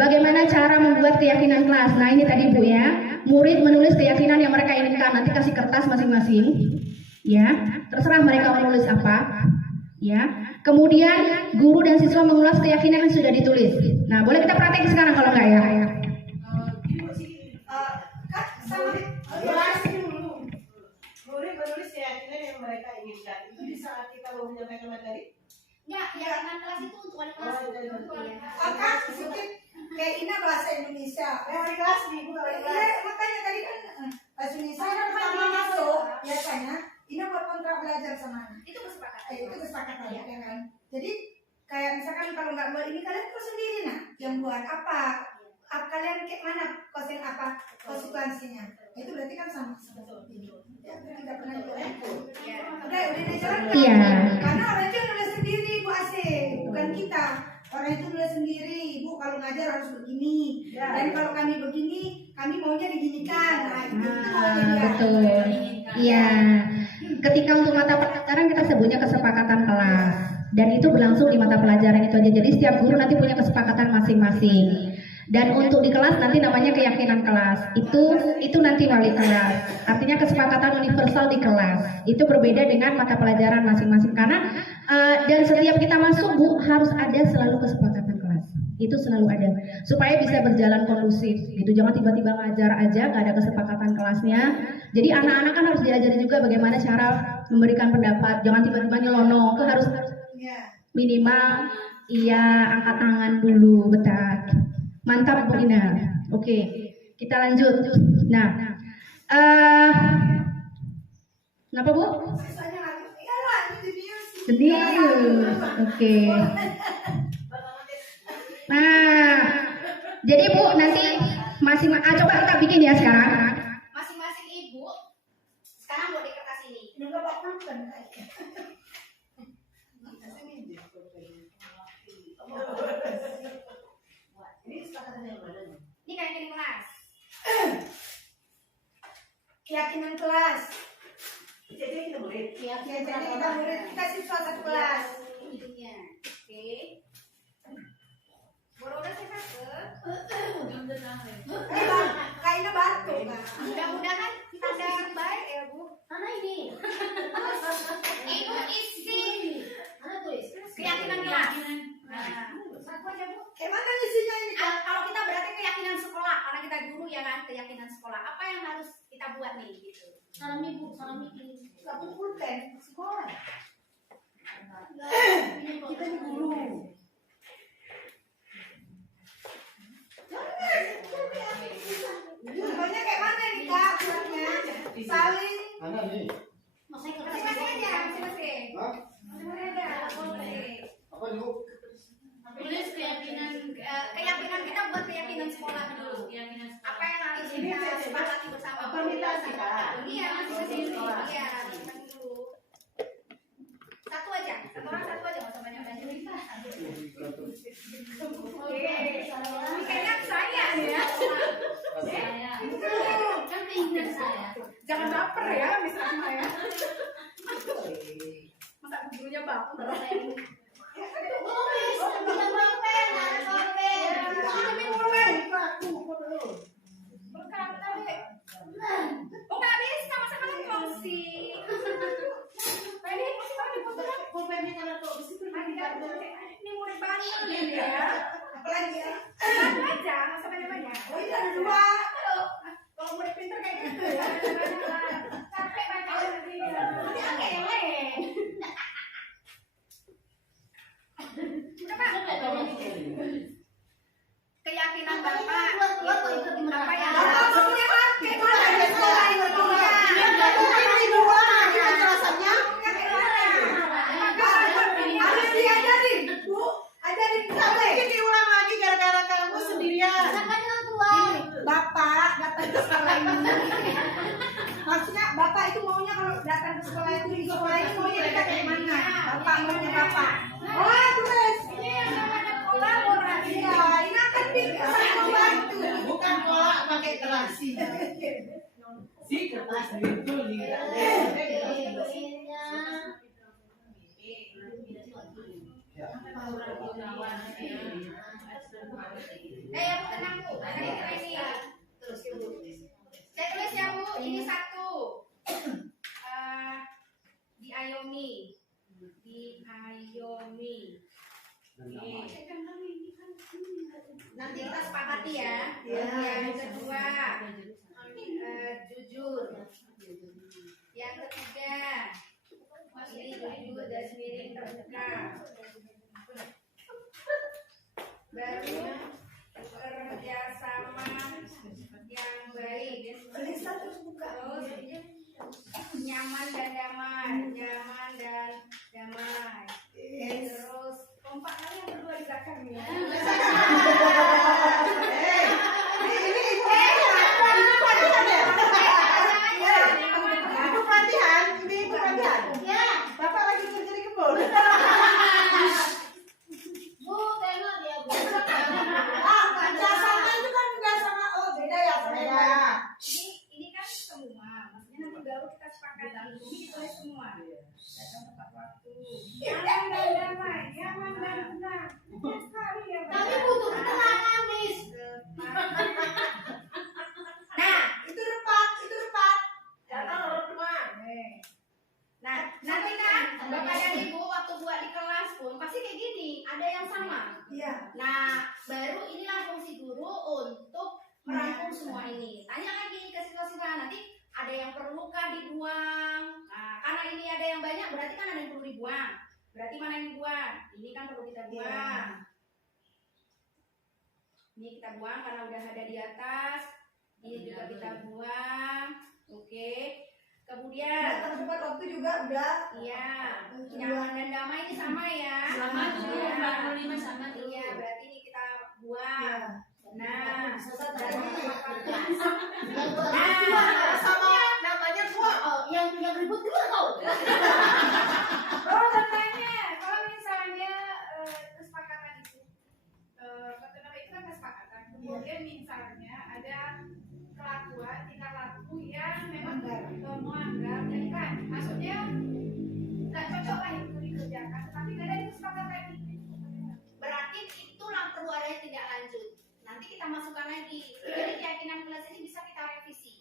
bagaimana cara membuat keyakinan kelas. Nah ini tadi Bu ya. Murid menulis keyakinan yang mereka inginkan. Nanti kasih kertas masing-masing. Ya, terserah mereka menulis apa. Ya. Kemudian guru dan siswa mengulas keyakinan yang sudah ditulis. Nah, boleh kita praktek sekarang kalau enggak ya? Kan sama Jelas dulu. Murid menulis keyakinan yang mereka inginkan. Itu di saat kita mau menyampaikan materi. Enggak, keyakinan kelas itu untuk wali kelas. Untuk wali kelas. kan sedikit kayak Ina bahasa Indonesia. Wali kelas nih, bukan wali kelas. Iya, makanya tadi kan bahasa Indonesia kan pertama masuk biasanya Ina buat kontrak belajar sama anak. Itu kesepakatan. Itu kesepakatan ya kan. Jadi kayak misalkan kalau nggak buat ini kalian terus sendiri nah yang buat apa? Kalian kayak mana kosin apa konsekuensinya? Itu berarti kan sama seperti ini. Ya, tidak pernah itu. Udah dijalankan. Iya. Karena orang itu nulis sendiri Bu Asih, bukan kita. Orang itu nulis sendiri, Bu kalau ngajar harus begini. Dan kalau kami begini, kami maunya diginikan. Nah, itu maunya dia. Betul. Iya. Ketika untuk mata pelajaran kita sebutnya kesepakatan kelas. Dan itu berlangsung di mata pelajaran itu aja. Jadi setiap guru nanti punya kesepakatan masing-masing. Dan untuk di kelas nanti namanya keyakinan kelas. Itu nanti wali kelas. Artinya kesepakatan universal di kelas. Itu berbeda dengan mata pelajaran masing-masing karena dan setiap kita masuk Bu harus ada selalu kesepakatan kelas. Itu selalu ada supaya bisa berjalan kondusif. Gitu. Jangan tiba-tiba ngajar aja nggak ada kesepakatan kelasnya. Jadi anak-anak kan harus diajari juga bagaimana cara memberikan pendapat. Jangan tiba-tiba nyelonong. Itu harus minimal iya angkat tangan dulu betul. Mantap Bu Ina. Oke, kita lanjut. Nah, kenapa Bu? Siswanya lagi, iya lah, ini jenius. Jenius. Oke. Nah, jadi Bu nanti coba kita bikin ya sekarang. Masing-masing ibu sekarang buat di kertas ini. Ini nggak bakal kan kayaknya. Ini kesepakatan yang mana nih? Ini keyakinan kelas. Keyakinan kelas. Jadi kita murid. Ya, jadi kita murid kita siswa satu kelas. Ujungnya. Oke. Boroda saya ke. Kayaknya batu kan. Mudah-mudahan tanda yang baik ya Bu. Mana ini? Itu isi keyakinan kelas. Nah, satu aja Bu. Kayak mana isinya ini Kak? Kalau kita berarti keyakinan sekolah, karena kita guru ya kan, keyakinan sekolah. Apa yang harus kita buat nih gitu? Salam ibu, salam ibu. Satu pulpen sekolah. Kita ini guru. Contohnya kayak mana nih Kak? Suratnya saling. Mana nih? Masing-masing aja, masing-masing. Hah? Masing-masing aja, boleh. Apa dulu? Tulis keyakinan kita buat keyakinan sekolah dulu. Apa yang harus kita sepakati bersama? Komunitas kita. Iya, masing-masing dulu. Iya, masing-masing dulu. Satu aja, satu orang satu aja, nggak usah banyak-banyak. Oke, ini kayaknya saya ya. Kan keinginan saya. Jangan baper ya, misalnya ya. Masa gurunya baper? Ini murid baru ya. Apalagi ya? Aja, nggak usah banyak-banyak. Oh iya ada dua. Kalau murid pintar kayak gitu ya. Maksudnya bapak itu maunya kalau datang ke sekolah itu di sekolah ini maunya kita kayak mana? Bapak maunya bapak. Oh tulis. Ini yang namanya kolaborasi. Ya, ini akan saling membantu. Bukan pola pakai terasi. Si kertas itu lihat. Ya Bu, tenang Bu. Tadi kita ini. Saya tulis ya Bu, ini satu. Diayomi. Nanti kita sepakati ya. Yang kedua, jujur. Yang ketiga, ini jujur dan miring terbuka. Baru kerjasama yang baik. Terus nyaman dan damai. Terus kompak kalian berdua di belakang ya. Bapak lagi kerja di kebun. Bu, tengok dia Bu. Kerjasama itu kan beda sama beda ya beda. Ini kan semua, maksudnya nanti baru kita sepakati. Ini ditulis semua. Datang tepat waktu. Nyaman dan damai, nyaman dan benar. Tapi butuh ketenangan, Miss. Nah, Itu depan. nah, nanti kan Bapak dan Ibu waktu buat di kelas pun pasti kayak gini, ada yang sama. Iya. Nah, baru inilah fungsi guru untuk merangkum semua ini. Tanya lagi ke siswa-siswa, nanti ada yang perlukah dibuang. Nah, karena ini ada yang banyak, berarti kan ada yang perlu dibuang. Berarti mana yang dibuang? Ini kan perlu kita buang. Ini kita buang karena udah ada di atas. Ini juga kita buang. Oke. Kemudian Datang tepat waktu juga udah. iya, nyaman dan damai ini sama ya. Sama tuh, Iya. 45 sama tuh. Iya, berarti ini kita buang. Iya. Nah, Sama namanya gua. Yang ribut juga kau. oh makanya kalau misalnya kesepakatan itu, itu kan kesepakatan. Kemudian misalnya ada kelakuan, tingkah laku yang memang melanggar, jadi kan maksudnya nggak cocok lah itu dikerjakan, tapi nggak ada di kesepakatan itu. Berarti itulah perlu ada tindak lanjut. Nanti kita masukkan lagi. Jadi keyakinan kelas ini bisa kita revisi.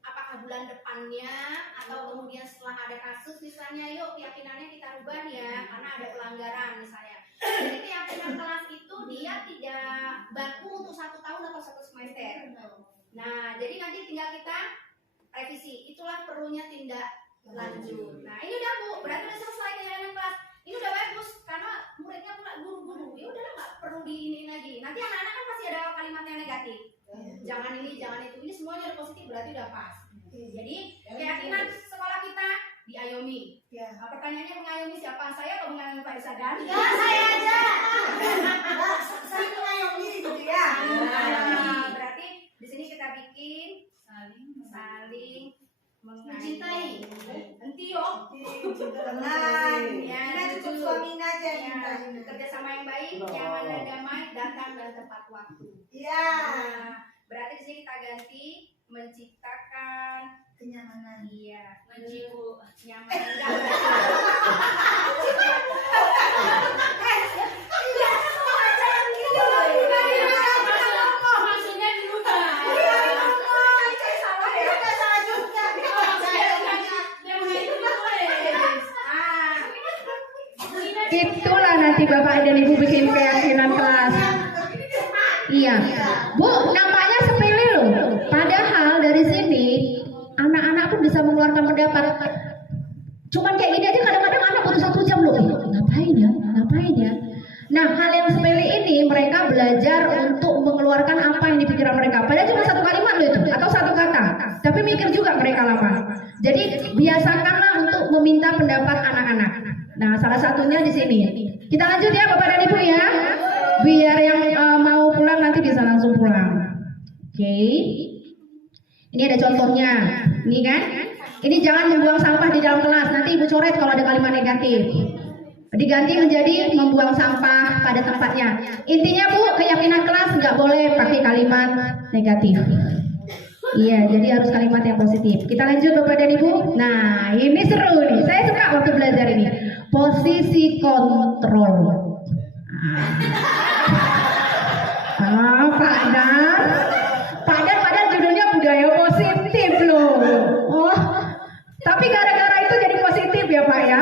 Apakah bulan depannya atau kemudian setelah ada kasus misalnya, yuk keyakinannya kita rubah ya karena ada pelanggaran misalnya. Jadi keyakinan kelas itu dia tidak baku untuk 1 tahun atau 1 semester. Nah, jadi nanti tinggal kita revisi. Itulah perlunya tindak lanjut. Nah, ini udah Bu, berarti udah selesai keyakinan kelas. Ini udah bagus karena muridnya pula guru-guru. Ya udahlah nggak perlu diinin lagi. Nanti anak-anak kan pasti ada kalimat yang negatif. Jangan ini, jangan itu. Ini semuanya udah positif, berarti udah pas. Jadi keyakinan sekolah kita diayomi. Ya. Nah, pertanyaannya mengayomi siapa? Saya atau mengayomi Pak Isadan? Ya, saya aja. Saya mengayomi gitu ya. Nah, berarti di sini kita bikin saling mencintai. Henti yo. Tenang. Ya, Kita cukup suamiin aja Ya, cinta. kerja sama yang baik, nyaman dan damai, datang dan tepat waktu. Iya. Nah, berarti di sini kita ganti menciptakan Kenyamanan. iya, Mencipu. nyaman dan damai. Maksudnya dirubah. Itulah nanti Bapak dan Ibu bikin keyakinan kelas. Iya, Bu, nampaknya sepele loh. Padahal dari sini anak-anak pun bisa mengeluarkan pendapat. Cuman kayak gini aja kadang-kadang anak butuh 1 jam loh. Ngapain ya? Nah, hal yang sepele ini mereka belajar untuk mengeluarkan apa yang di pikiran mereka. Padahal cuma 1 kalimat loh itu, atau 1 kata. Tapi mikir juga mereka lama. Jadi biasakanlah untuk meminta pendapat anak-anak. Nah, salah satunya di sini. Kita lanjut ya Bapak dan Ibu ya. Biar yang mau pulang nanti bisa langsung pulang. Oke. Ini ada contohnya, ini kan? Ini jangan membuang sampah di dalam kelas. Nanti ibu coret kalau ada kalimat negatif. Diganti menjadi membuang sampah pada tempatnya. Intinya Bu, keyakinan kelas nggak boleh pakai kalimat negatif. Iya, jadi harus kalimat yang positif. Kita lanjut Bapak dan Ibu. Nah, ini seru nih. Saya suka waktu belajar ini. Posisi kontrol. Pak Dan padahal judulnya budaya positif loh. Oh, tapi gara-gara itu jadi positif ya Pak ya.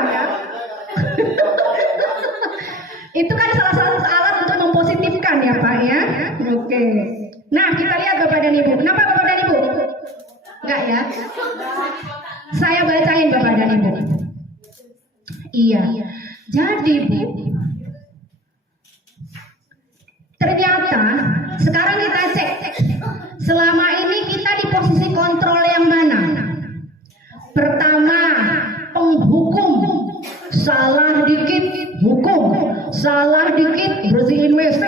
Itu kan salah satu alat untuk mempositifkan ya Pak ya. Oke. Nah kita lihat Bapak dan Ibu. Kenapa Bapak dan Ibu? Enggak ya? Saya bacain Bapak dan Ibu. Iya. Jadi Bu, ternyata sekarang kita cek. Selama ini kita di posisi kontrol yang mana? Pertama, penghukum. Salah dikit hukum, salah dikit bersihin WC,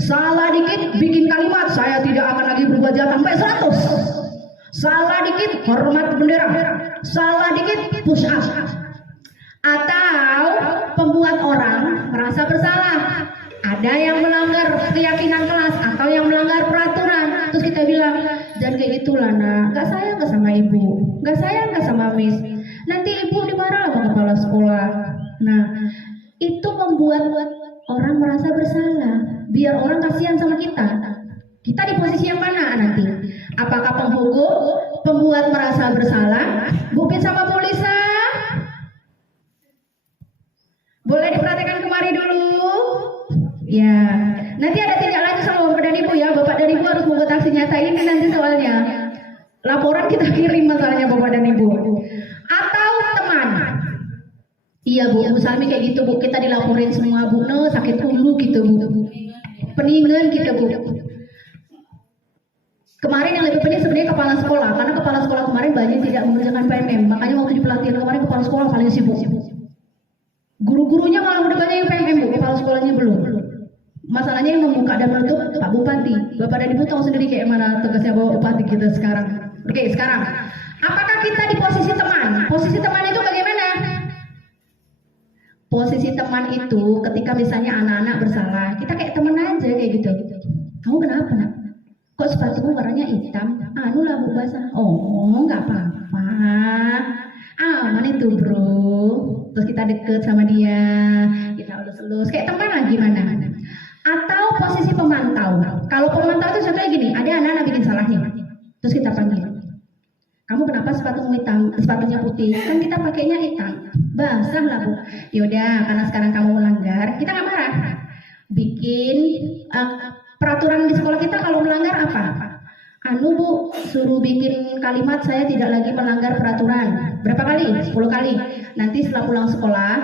salah dikit bikin kalimat saya tidak akan lagi berbuat jahat sampai 100, salah dikit hormat bendera, salah dikit push up. Atau pembuat orang merasa bersalah, ada yang melanggar keyakinan kelas atau yang melanggar peraturan, terus kita bilang jangan kayak gitulah nak, nggak sayang nggak sama ibu, nggak sayang nggak sama miss, nanti ibu dimarah sama kepala sekolah. Nah, itu membuat orang merasa bersalah, biar orang kasihan sama kita. Kita di posisi yang mana nanti? Apakah penghukum, pembuat merasa bersalah, Bukit sama Polisa? Boleh diperhatikan kemari dulu. Ya, nanti ada tindak lanjut sama Bapak dan Ibu ya. Bapak dan Ibu harus membuat aksi nyata ini nanti soalnya. Laporan kita kirim masalahnya Bapak dan Ibu. Atau teman. Iya Bu, misalnya kayak gitu Bu, kita dilaporin semua Bu, sakit ulu gitu Bu, peningan gitu Bu. Kemarin yang lebih penting sebenarnya kepala sekolah, karena kepala sekolah kemarin banyak tidak mengerjakan PMM, makanya waktu di pelatihan kemarin kepala sekolah paling sibuk. Guru-gurunya malah udah banyak yang PMM Bu, kepala sekolahnya belum. Masalahnya yang membuka dan menutup Pak Bupati. Bapak dan Ibu tahu sendiri kayak mana tugasnya Bapak Bupati kita sekarang. Oke, sekarang apakah kita di posisi teman? Posisi teman itu bagaimana? Posisi teman itu ketika misalnya anak-anak bersalah, kita kayak teman aja kayak gitu. Kamu kenapa nak? Kok sepatumu warnanya hitam? Anu lah Bu basah. Oh nggak apa-apa. Aman itu bro. Terus kita deket sama dia, kita elus-elus kayak teman lah gimana? Atau posisi pemantau. Kalau pemantau itu contohnya gini, ada anak-anak bikin salah nih, terus kita panggil. Kamu kenapa sepatumu hitam, sepatunya putih? Kan kita pakainya hitam. Basah lah Bu. Yaudah, karena sekarang kamu melanggar, kita nggak marah. Bikin peraturan di sekolah kita kalau melanggar apa? Anu Bu, suruh bikin kalimat saya tidak lagi melanggar peraturan. Berapa kali? 10 kali. Nanti setelah pulang sekolah,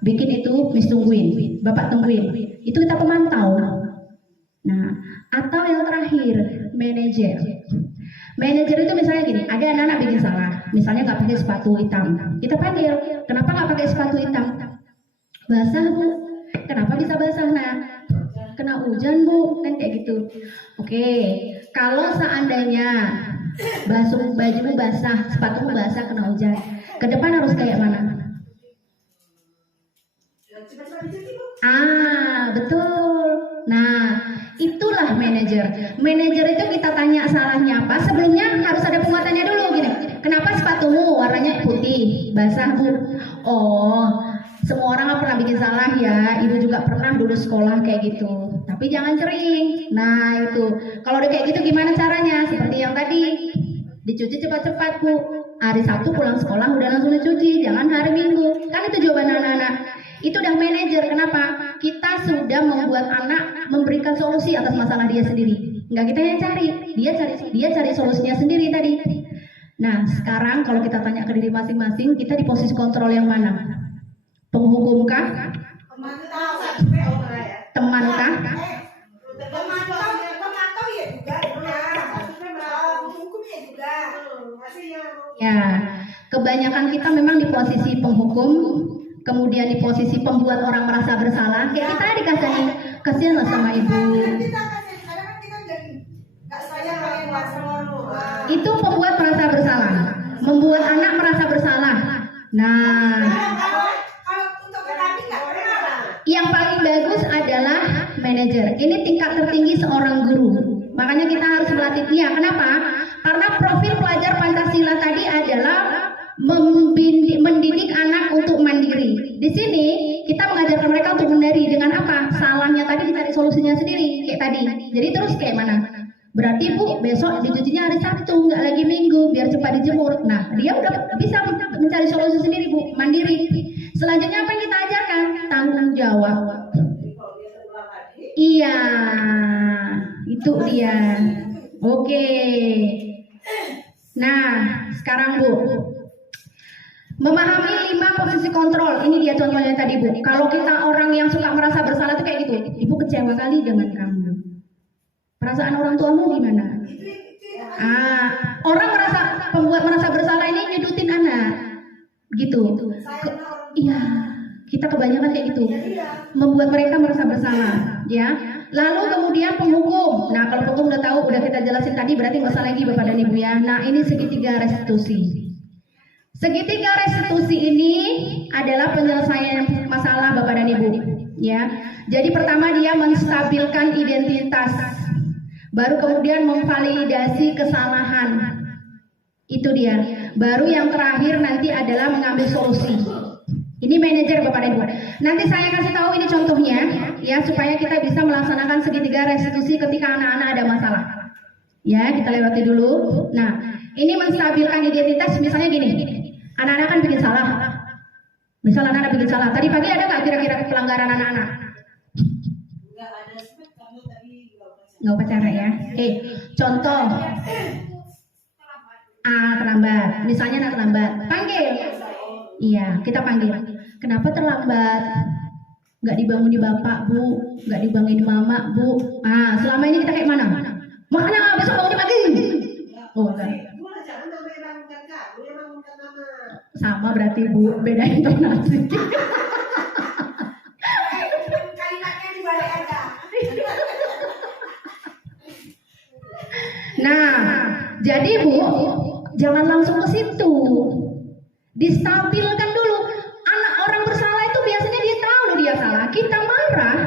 bikin itu Miss tungguin, Bapak tungguin. Itu kita pemantau. Nah, atau yang terakhir, manajer. Manajer itu misalnya gini, ada anak-anak bikin salah, misalnya nggak pakai sepatu hitam, kita panggil, kenapa nggak pakai sepatu hitam? Basah Bu, kenapa bisa basah nak? Kena hujan Bu, kan kayak gitu. Oke, kalau seandainya bajumu basah, sepatumu basah kena hujan, ke depan harus kayak mana? Betul. Nah, itulah manajer. Manajer itu kita tanya salahnya apa. Sebelumnya harus ada penguatannya dulu gini. Kenapa sepatumu warnanya putih, basah Bu? Oh, semua orang pernah bikin salah ya. Ibu juga pernah dulu sekolah kayak gitu. Tapi jangan sering. Nah itu. Kalau udah kayak gitu gimana caranya? Seperti yang tadi. Dicuci cepat-cepat Bu. Hari Sabtu pulang sekolah udah langsung dicuci. Jangan hari Minggu. Kan itu jawaban anak-anak. Itu udah manajer. Kenapa? Kita sudah membuat anak memberikan solusi atas masalah dia sendiri. Enggak kita yang cari. Dia cari solusinya sendiri tadi. Nah, sekarang kalau kita tanya ke diri masing-masing, kita di posisi kontrol yang mana? Penghukumkah? Temankah? Pemantau ya juga, hukum ya juga. Ya, kebanyakan kita memang di posisi penghukum, kemudian di posisi pembuat orang merasa bersalah. Kayak kita dikasih kasihan lah sama ibu. Kadang kan kita jadi nggak sayang lagi sama orang. Itu membuat merasa bersalah, membuat anak merasa bersalah. Nah, Kalau untuk terapi nggak pernah. yang paling bagus adalah manajer. Ini tingkat tertinggi seorang guru. Makanya kita harus melatih dia. Kenapa? Karena profil pelajar Pancasila tadi adalah mendidik anak untuk mandiri. Di sini kita mengajarkan mereka untuk mandiri dengan apa? Salahnya tadi dicari solusinya sendiri kayak tadi. Jadi terus kayak mana? Berarti Bu, besok dicucinya hari Sabtu, nggak lagi Minggu, biar cepat dijemur. Nah, dia udah bisa mencari solusi sendiri Bu, mandiri. Selanjutnya apa yang kita ajarkan? Tanggung jawab. Jadi kalau dia terulang lagi, Iya, itu dia. Oke. Nah, sekarang Bu, memahami 5 posisi kontrol. Ini dia contohnya tadi Bu. Kalau kita orang yang suka merasa bersalah itu kayak gitu. Ibu kecewa kali dengan kamu. Perasaan orang tuamu gimana? Orang pembuat merasa bersalah ini nyedutin anak, gitu. Iya, kita kebanyakan kayak gitu, membuat mereka merasa bersalah, ya. Lalu kemudian penghukum. Nah, kalau penghukum udah tahu, udah kita jelasin tadi, berarti nggak usah lagi Bapak dan Ibu ya. Nah, ini segitiga restitusi. Segitiga restitusi ini adalah penyelesaian masalah Bapak dan Ibu, ya. Jadi pertama dia menstabilkan identitas. Baru kemudian memvalidasi kesalahan. Itu dia. Baru yang terakhir nanti adalah mengambil solusi. Ini manajer Bapak dan Ibu. Nanti saya kasih tahu ini contohnya ya supaya kita bisa melaksanakan segitiga restitusi ketika anak-anak ada masalah. Ya, kita lewati dulu. Nah, ini menstabilkan identitas misalnya gini. Anak-anak kan bikin salah. Misal anak-anak bikin salah. Tadi pagi ada nggak kira-kira pelanggaran anak-anak? nggak ada sebab karena tadi Nggak upacara ya. Contoh terlambat. Misalnya anak terlambat, panggil. Iya, kita panggil. Kenapa terlambat? Nggak dibangunin bapak Bu, nggak dibangunin mama Bu. Selama ini kita kayak mana? Makanya besok bangunin pagi. Oh enggak. Bu jangan namanya bangunkan kamu yang bangunkan mama. Sama berarti Bu, beda intonasi. Kalimatnya dibalik aja. Nah, jadi Bu, jangan langsung ke situ. Distabilkan dulu. Anak orang bersalah itu biasanya dia tahu dia salah. Kita marah,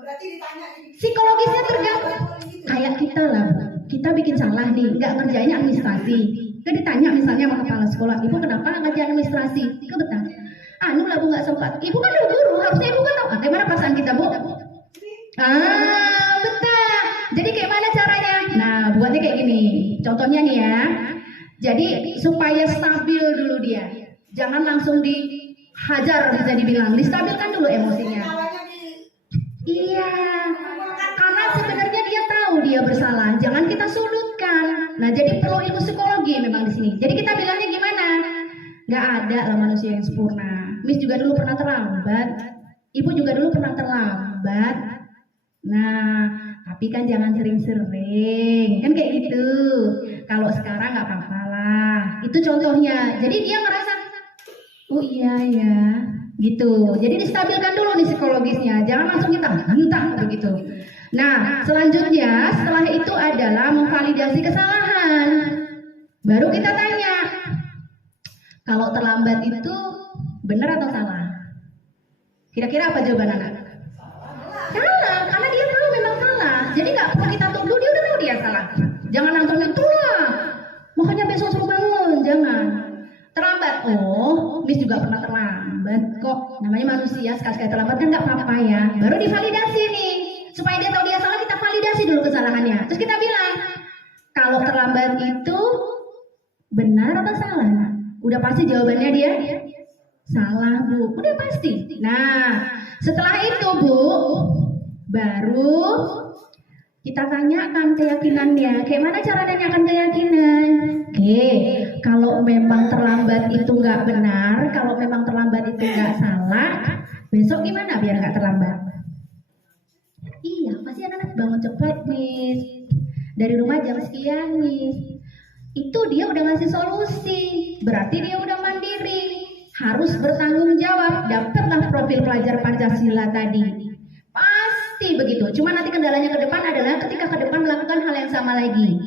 Berarti ditanya psikologisnya terganggu. Kayak kita lah, kita bikin salah nih, nggak ngerjainnya administrasi. Kita ditanya misalnya sama kepala sekolah, Ibu kenapa nggak ngerjain administrasi? Kebetulan, lah Bu nggak sempat. Ibu kan udah guru, harusnya Ibu kan tahu. Bagaimana perasaan kita Bu? Betul. Jadi kayak mana caranya? Nah, buatnya kayak gini. Contohnya nih ya. Jadi supaya stabil dulu dia. Jangan langsung dihajar bisa dibilang. Distabilkan dulu emosinya. Iya. Karena sebenarnya dia tahu dia bersalah. Jangan kita sudutkan. Nah, jadi perlu ilmu psikologi memang di sini. Jadi kita bilangnya gimana? Gak ada lah manusia yang sempurna. Miss juga dulu pernah terlambat. Ibu juga dulu pernah terlambat. Nah, tapi kan jangan sering-sering, kan kayak gitu. Kalau sekarang nggak apa-apa lah. Itu contohnya. Jadi dia ngerasa, oh iya ya, gitu. Jadi distabilkan dulu nih psikologisnya. Jangan langsung kita hentak begitu. Nah, selanjutnya setelah itu adalah memvalidasi kesalahan. Baru kita tanya, kalau terlambat itu benar atau salah? Kira-kira apa jawaban anak? Salah, karena dia tahu memang salah. Jadi nggak perlu kita tuduh, dia udah tahu dia salah. Jangan langsung itulah. Makanya besok suruh bangun, jangan. Terlambat, Miss juga pernah terlambat kok. Namanya manusia, sekali-sekali terlambat kan nggak apa-apa ya. Baru divalidasi nih, supaya dia tahu dia salah, kita validasi dulu kesalahannya. Terus kita bilang, kalau terlambat itu benar atau salah? Udah pasti jawabannya dia salah Bu, udah pasti. Nah, setelah itu Bu, baru kita tanyakan keyakinannya. Kayak mana cara tanyakan keyakinan? Kalau memang terlambat itu nggak benar, kalau memang terlambat itu nggak salah, besok gimana biar nggak terlambat? Iya, pasti anak-anak bangun cepat, Miss. Dari rumah jam sekian, Miss. Itu dia udah ngasih solusi, berarti dia udah mandiri. Harus bertanggung jawab, dapatlah profil pelajar Pancasila tadi. Pasti begitu. Cuma nanti kendalanya ke depan adalah ketika ke depan melakukan hal yang sama lagi.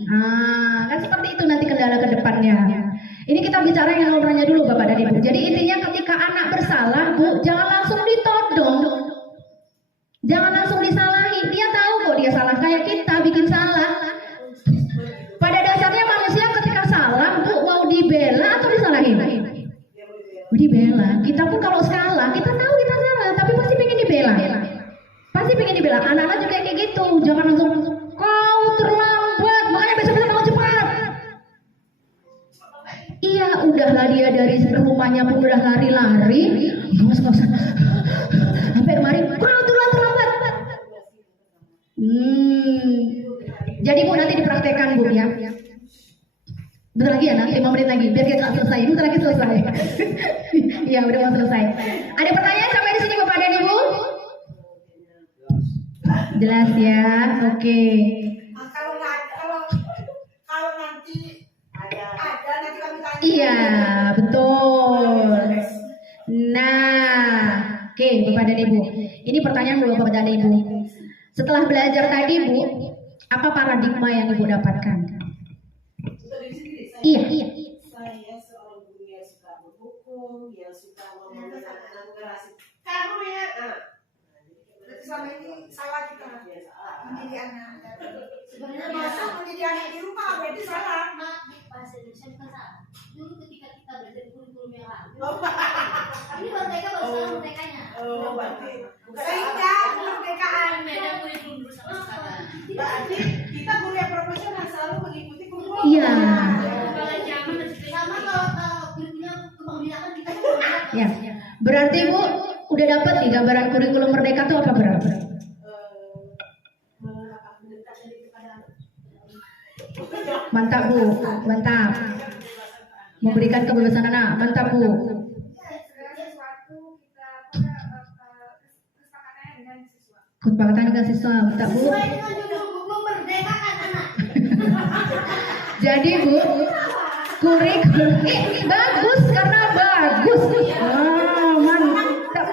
Kan seperti itu nanti kendala ke depannya. Ini kita bicara yang nomornya dulu Bapak dan Ibu. Jadi intinya ketika anak bersalah, Bu, jangan langsung ditodong. Jangan langsung disalahin. Dia tahu kok dia salah, kayak kita bikin salah. Pada dasarnya manusia ketika salah, Bu, mau dibela atau disalahin? Dibela. Kita pun kalau salah, kita tahu kita salah, tapi pasti pengen dibela. Pasti pengen dibela. Anak-anak juga kayak gitu. Jangan langsung kau terlambat, makanya besok-besok kamu cepat. Iya, udahlah dia dari rumahnya pun udah lari-lari. Nggak usah. Sampai kemarin, kau terlambat. Jadi Bu nanti dipraktekkan Bu ya. Bentar lagi ya, nanti 5 menit lagi, biar kita selesai. Bentar lagi selesai. Iya, udah mau selesai. Ada pertanyaan sampai di sini Bapak dan Ibu? Jelas ya, oke. Nah, kalau nanti ada nanti kami tanya. Iya, betul. Nah, oke Bapak dan Ibu. Ini pertanyaan buat Bapak dan Ibu. Setelah belajar tadi Bu, apa paradigma yang Ibu dapatkan? Iya. Saya seorang guru yang suka berhukum, yang suka ngomongin anak-anak generasi. Kamu ya, Berarti selama ini salah kita mendidik anak. Sebenarnya Masa mendidik anak di rumah berarti salah. bahasa Indonesia bukan salah. Dulu ketika kita belajar kurikulum yang lalu, ini merdeka baru sekarang merdekanya. oh berarti Sehingga kemerdekaan Beda kurikulum dulu sama sekarang. berarti kita guru yang profesional selalu mengikuti kurikulum. Iya. Sama kalau kurikulumnya kebanggaan kita kan Ya. Berarti Bu udah dapat nih gambaran kurikulum merdeka itu apa berapa? Mendekatkan diri kepada anak. Mantap Bu, mantap. Memberikan kebebasan anak, mantap Bu. Sebenarnya suatu kita kesepakatan dengan siswa. Kesepakatan dengan siswa, mantap Bu. sesuai dengan judul buku memerdekakan anak. Jadi Bu, kurikulum bagus karena bagus. Wow, mantap.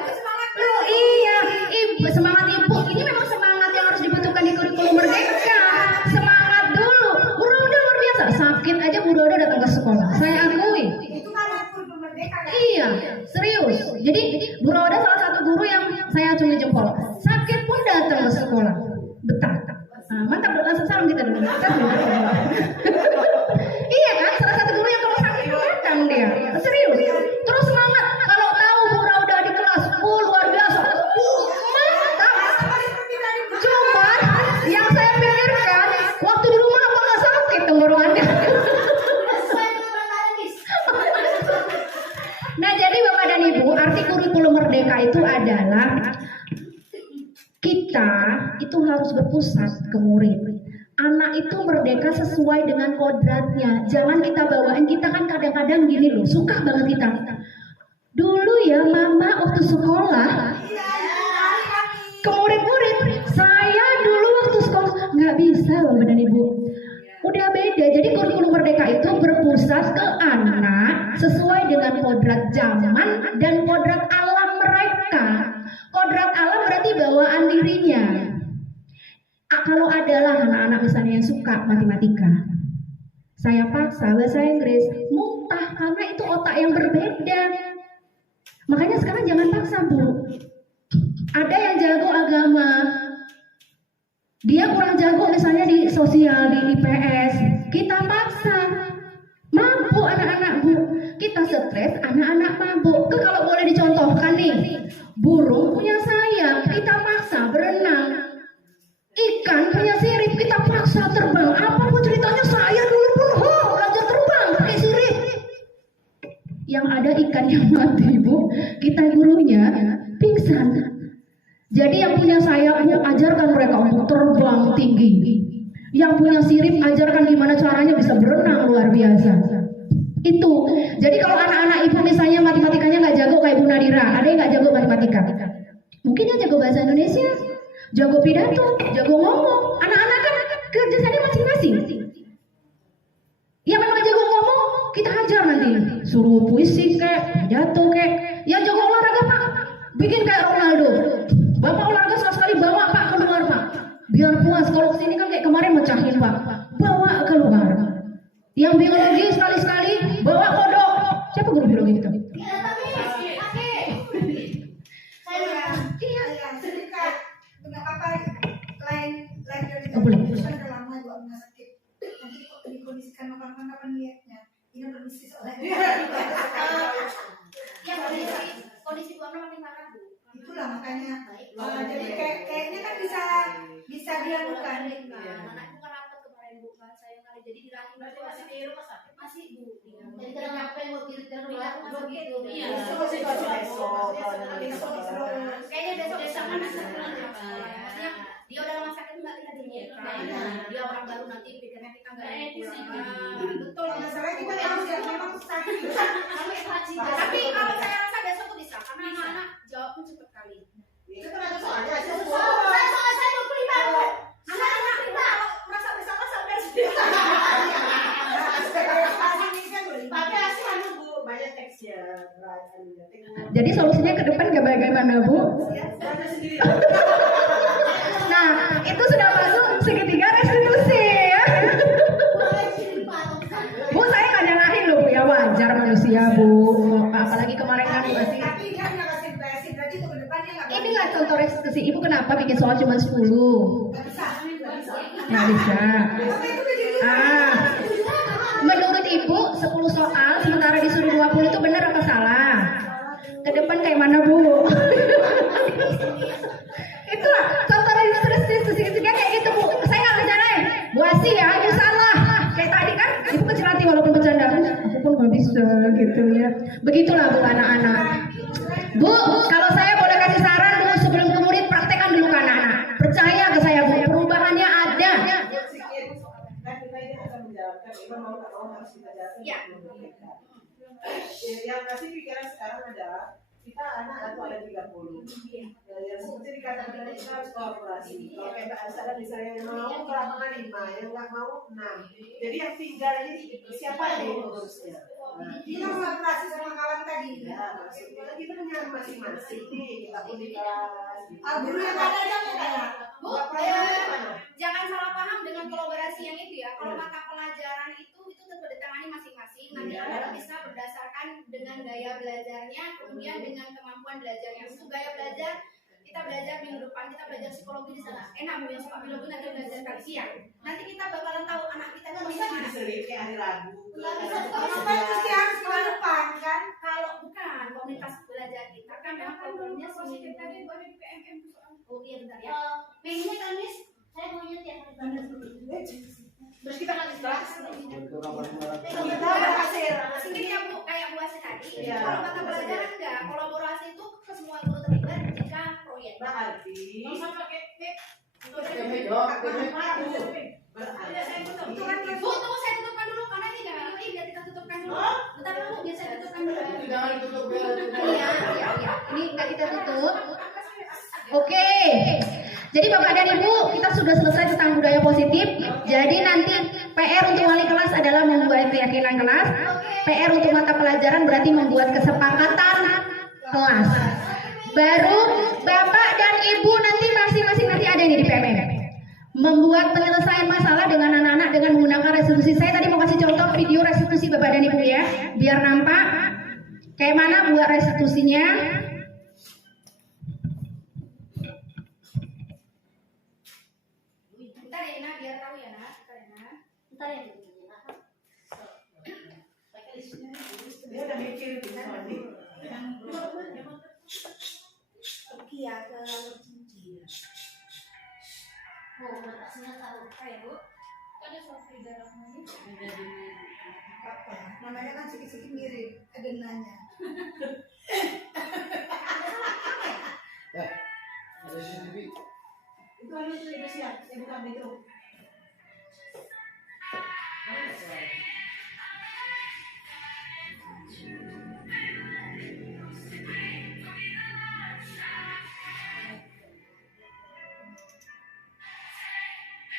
Oh iya, Ibu semangat Ibu. Ini memang semangat yang harus dibutuhkan di kurikulum merdeka. Semangat dulu. Bu Roda luar biasa. Sakit aja Bu Roda datang ke sekolah. Saya akui. itu karena kurikulum merdeka kan? Iya, serius. Jadi Bu Roda salah satu guru yang saya acungi jempol. Sakit pun datang ke sekolah. Betah. Nah, mantap, langsung salam kita dulu. Iya kan, salah satu guru yang kalau sakit pun datang dia. Serius. Terus semangat. Kalau tahu Bu Roda di kelas, luar biasa. Mantap. Cuman yang saya pikirkan, waktu di rumah apa nggak sakit tenggorokannya? Sesuai dengan perkataan Miss. Nah, jadi Bapak dan Ibu, arti kurikulum merdeka itu adalah kita itu harus berpusat ke murid. Anak itu merdeka sesuai dengan kodratnya. Jangan kita bawain, kita kan kadang-kadang gini loh, suka banget kita. Dulu ya Mama waktu sekolah, ke murid-murid, saya dulu waktu sekolah nggak bisa Bapak dan Ibu. Udah beda. Jadi kurikulum merdeka itu berpusat ke anak sesuai dengan kodrat zaman dan kodrat alam mereka. Kodrat alam berarti bawaan dirinya. Kalau adalah anak-anak misalnya yang suka matematika, saya paksa bahasa Inggris, muntah karena itu otak yang berbeda. Makanya sekarang jangan paksa Bu. Ada yang jago agama, dia kurang jago misalnya di sosial, di IPS, kita paksa. Mabuk anak-anak Bu, kita stres anak-anak mabuk. Kalau boleh dicontohkan nih, burung punya sayap, kita paksa berenang. Ikan punya sirip, kita paksa terbang. Apapun ceritanya, saya dulu pun belajar terbang pakai sirip. Yang ada ikan yang mati Bu, kita gurunya pingsan. Jadi yang punya sayap Bu, ajarkan mereka untuk terbang tinggi. Yang punya sirip, ajarkan gimana caranya bisa berenang luar biasa. Itu. Jadi kalau anak-anak Ibu misalnya matematikanya nggak jago kayak Bu Nadira, ada yang nggak jago matematika. Mungkin dia jago bahasa Indonesia, jago pidato, jago ngomong. Anak-anak kan kerjanya masing-masing. Yang memang jago ngomong, kita ajar nanti. Suruh puisi kayak, pidato kayak. Yang jago olahraga Pak, bikin kayak Ronaldo. Bapak olahraga sekali bawa Pak keluar Pak. Biar puas. Kalau kesini kan kayak kemarin mecahin Pak. Bawa keluar. Yang biologi gitu. Saya cerita apa lain dari Oh, boleh. udah lama juga rumah sakit. Nanti kok dikondisikan kapan lihatnya. Ini permisi soalnya. Ya kondisi Bu Amna makin parah Bu. Itulah makanya. Jadi kayaknya kan bisa dilakukan. Anakku kan rapat kemarin Bu kan saya kali jadi di rahim itu masih di rumah sakit masih Bu. Jadi kenapa yang mau diri terlalu gitu? Iya. Kayaknya besok kan masih pulang jam sekolah. Maksudnya dia udah rumah sakit nggak tidak diizinkan. Dia orang baru nanti pikirnya kita nggak pulang. Betul. Masalahnya kita harus yang memang sakit. Tapi kalau saya rasa besok tuh bisa karena anak-anak jawabnya cepet kali. Itu kan ada soalnya. Saya 25 Bu. Anak-anak kita kalau merasa bersalah sampai Tapi asli anu Bu, banyak teks ya. Jadi solusinya ke depan bagaimana Bu? Ada sendiri. Nah, itu sudah masuk segitiga restitusi ya. Bu, saya nggak nyalahin loh Bu ya, wajar manusia Bu. Apalagi kemarin kan masih. Tapi dia nggak kasih berarti itu ke depan dia nggak Inilah contoh restitusi. Ibu kenapa bikin soal cuma 10? bisa. Nggak bisa. Apa itu udah jadi? Menurut Ibu 10 soal sementara disuruh 20 itu benar apa salah? Ke depan kayak mana Bu? Itulah contoh restitusi ketiga kayak gitu Bu. Saya nggak bercandain. Bu Asi ya, ini salah. Kayak tadi kan Ibu kecil hati walaupun bercanda. Aku pun nggak bisa gitu ya. Begitulah Bu anak-anak. Bu, kalau saya boleh kasih saran Bu, sebelum ke murid praktekkan dulu ke anak-anak. Percaya ke saya Bu, perubahannya ada. Kan kita ini akan menjalankan, memang mau nggak mau harus kita jalankan. Ya. Yang pasti pikiran sekarang adalah kita anak atau ada 30. Yang seperti dikatakan tadi kita harus kolaborasi. Kalau kayak ada misalnya yang mau ke lapangan 5, yang nggak mau 6. Jadi yang tinggal ini siapa yang mengurusnya? Kita kolaborasi sama kawan tadi. Ya, maksudnya kita punya masing-masing nih, kita pun di kelas. Guru yang ada kayak. Bu, jangan salah paham dengan kolaborasi yang itu ya. Kalau mata pelajaran itu tetap ditangani masing-masing. Nanti anak bisa berdasarkan dengan gaya belajarnya, kemudian dengan kemampuan belajarnya. Untuk gaya belajar, kita belajar minggu depan, kita belajar psikologi di sana. Enak Bu yang suka biologi nanti belajar kali siang. Nanti kita bakalan tahu anak kita itu Bisa gimana. diselit kayak hari Rabu. Kenapa itu sih harus ke depan kan? Kalau bukan komunitas belajar kita kan memang programnya positif tadi Bu ada di PMM tuh soal. Oh iya bentar ya. Pengennya kan Miss, saya maunya tiap hari Kamis. Terus kita kan kelas. Kita ada hasil. Mungkin ya Bu, kayak Bu Asi tadi. Iya. Kalau mata pelajaran enggak, kolaborasi itu ke semua guru terlibat jika proyek. Berarti Bu, tunggu saya tutupkan dulu karena ini jangan lagi biar kita tutupkan dulu. Bentar dulu biar saya tutupkan dulu. Iya. Ini nggak kita tutup. Oke. Jadi Bapak dan Ibu, kita sudah selesai tentang budaya positif. Jadi nanti PR untuk wali kelas adalah membuat keyakinan kelas. PR untuk mata pelajaran berarti membuat kesepakatan kelas. Baru Bapak dan Ibu nanti masing-masing nanti ada nih di PMM. Membuat penyelesaian masalah dengan anak-anak dengan menggunakan restitusi. Saya tadi mau kasih contoh video restitusi Bapak dan Ibu ya, biar nampak kayak mana buat restitusinya. Bentar ya Nak, biar tahu ya Nak. Bentar ya Nak. Ntar ya. dia udah mikir di sana nih. Iya ke lalu cincin. Oh, batasnya tahu. Kayak Bu. Ada soal darahnya. Apa? Namanya kan sedikit mirip adenanya. Itu anu tuh udah siap, saya buka itu.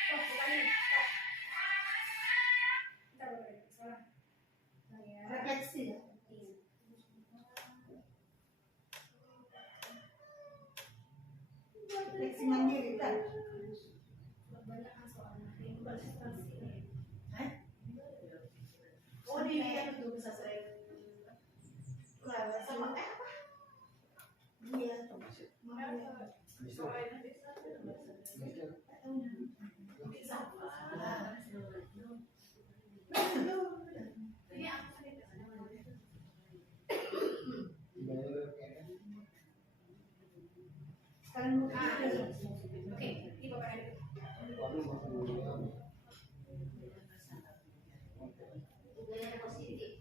Oh, bukan ini. Bentar, salah. Nah, ya. Refleksi ya. Refleksi mandiri kan. Kebanyakan soalnya yang bersistrasi. Oh, di ini kan untuk bisa saya. Kalian mau Ah, oke, ini Bapak ada. budaya positif.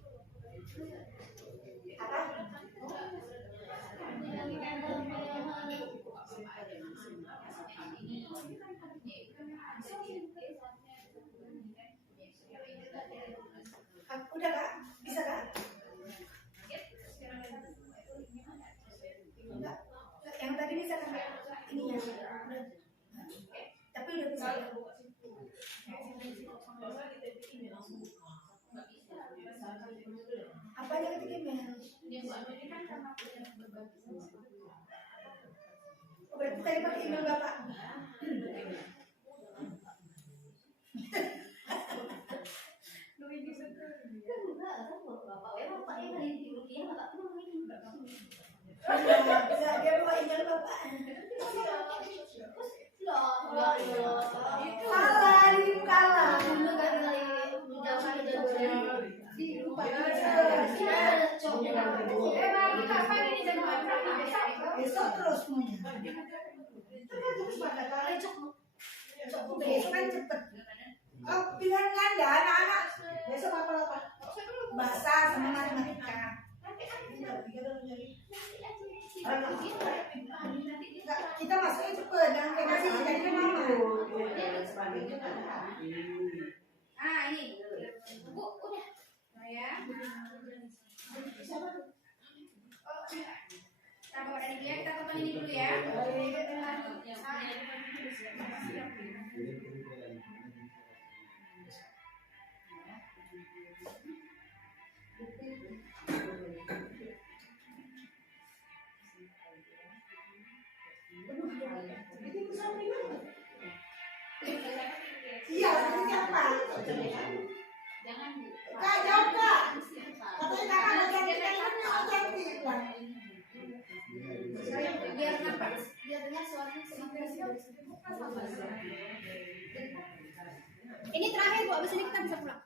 apa? Udah kak? Bisa kak? Enggak. Yang tadi bisa kan? Ini ya. Udah. Tapi udah bisa. Apa aja ketik email? Oh, berarti tadi pakai email bapak. Dia bawa email bapak. Kalah, ini kalah. Besok terus semuanya. Besok kan cepet. Oh, pilihan ganda anak-anak. Besok apa? Bahasa sama matematika. Enggak, kita masuknya cepet, jangan kayak kasih jadinya mama. Ah, ini. Bu, udah. Nah, ya. Oh, kita bawa dari dia, kita tonton ini dulu ya. Iya, ini siapa? Jangan Bu. Kak, jawab kak. Katanya kakak ada cantik, kayaknya mau cantik. Biar apa? Biar dengar suaranya semakin. Ini terakhir Bu, abis ini kita bisa pulang.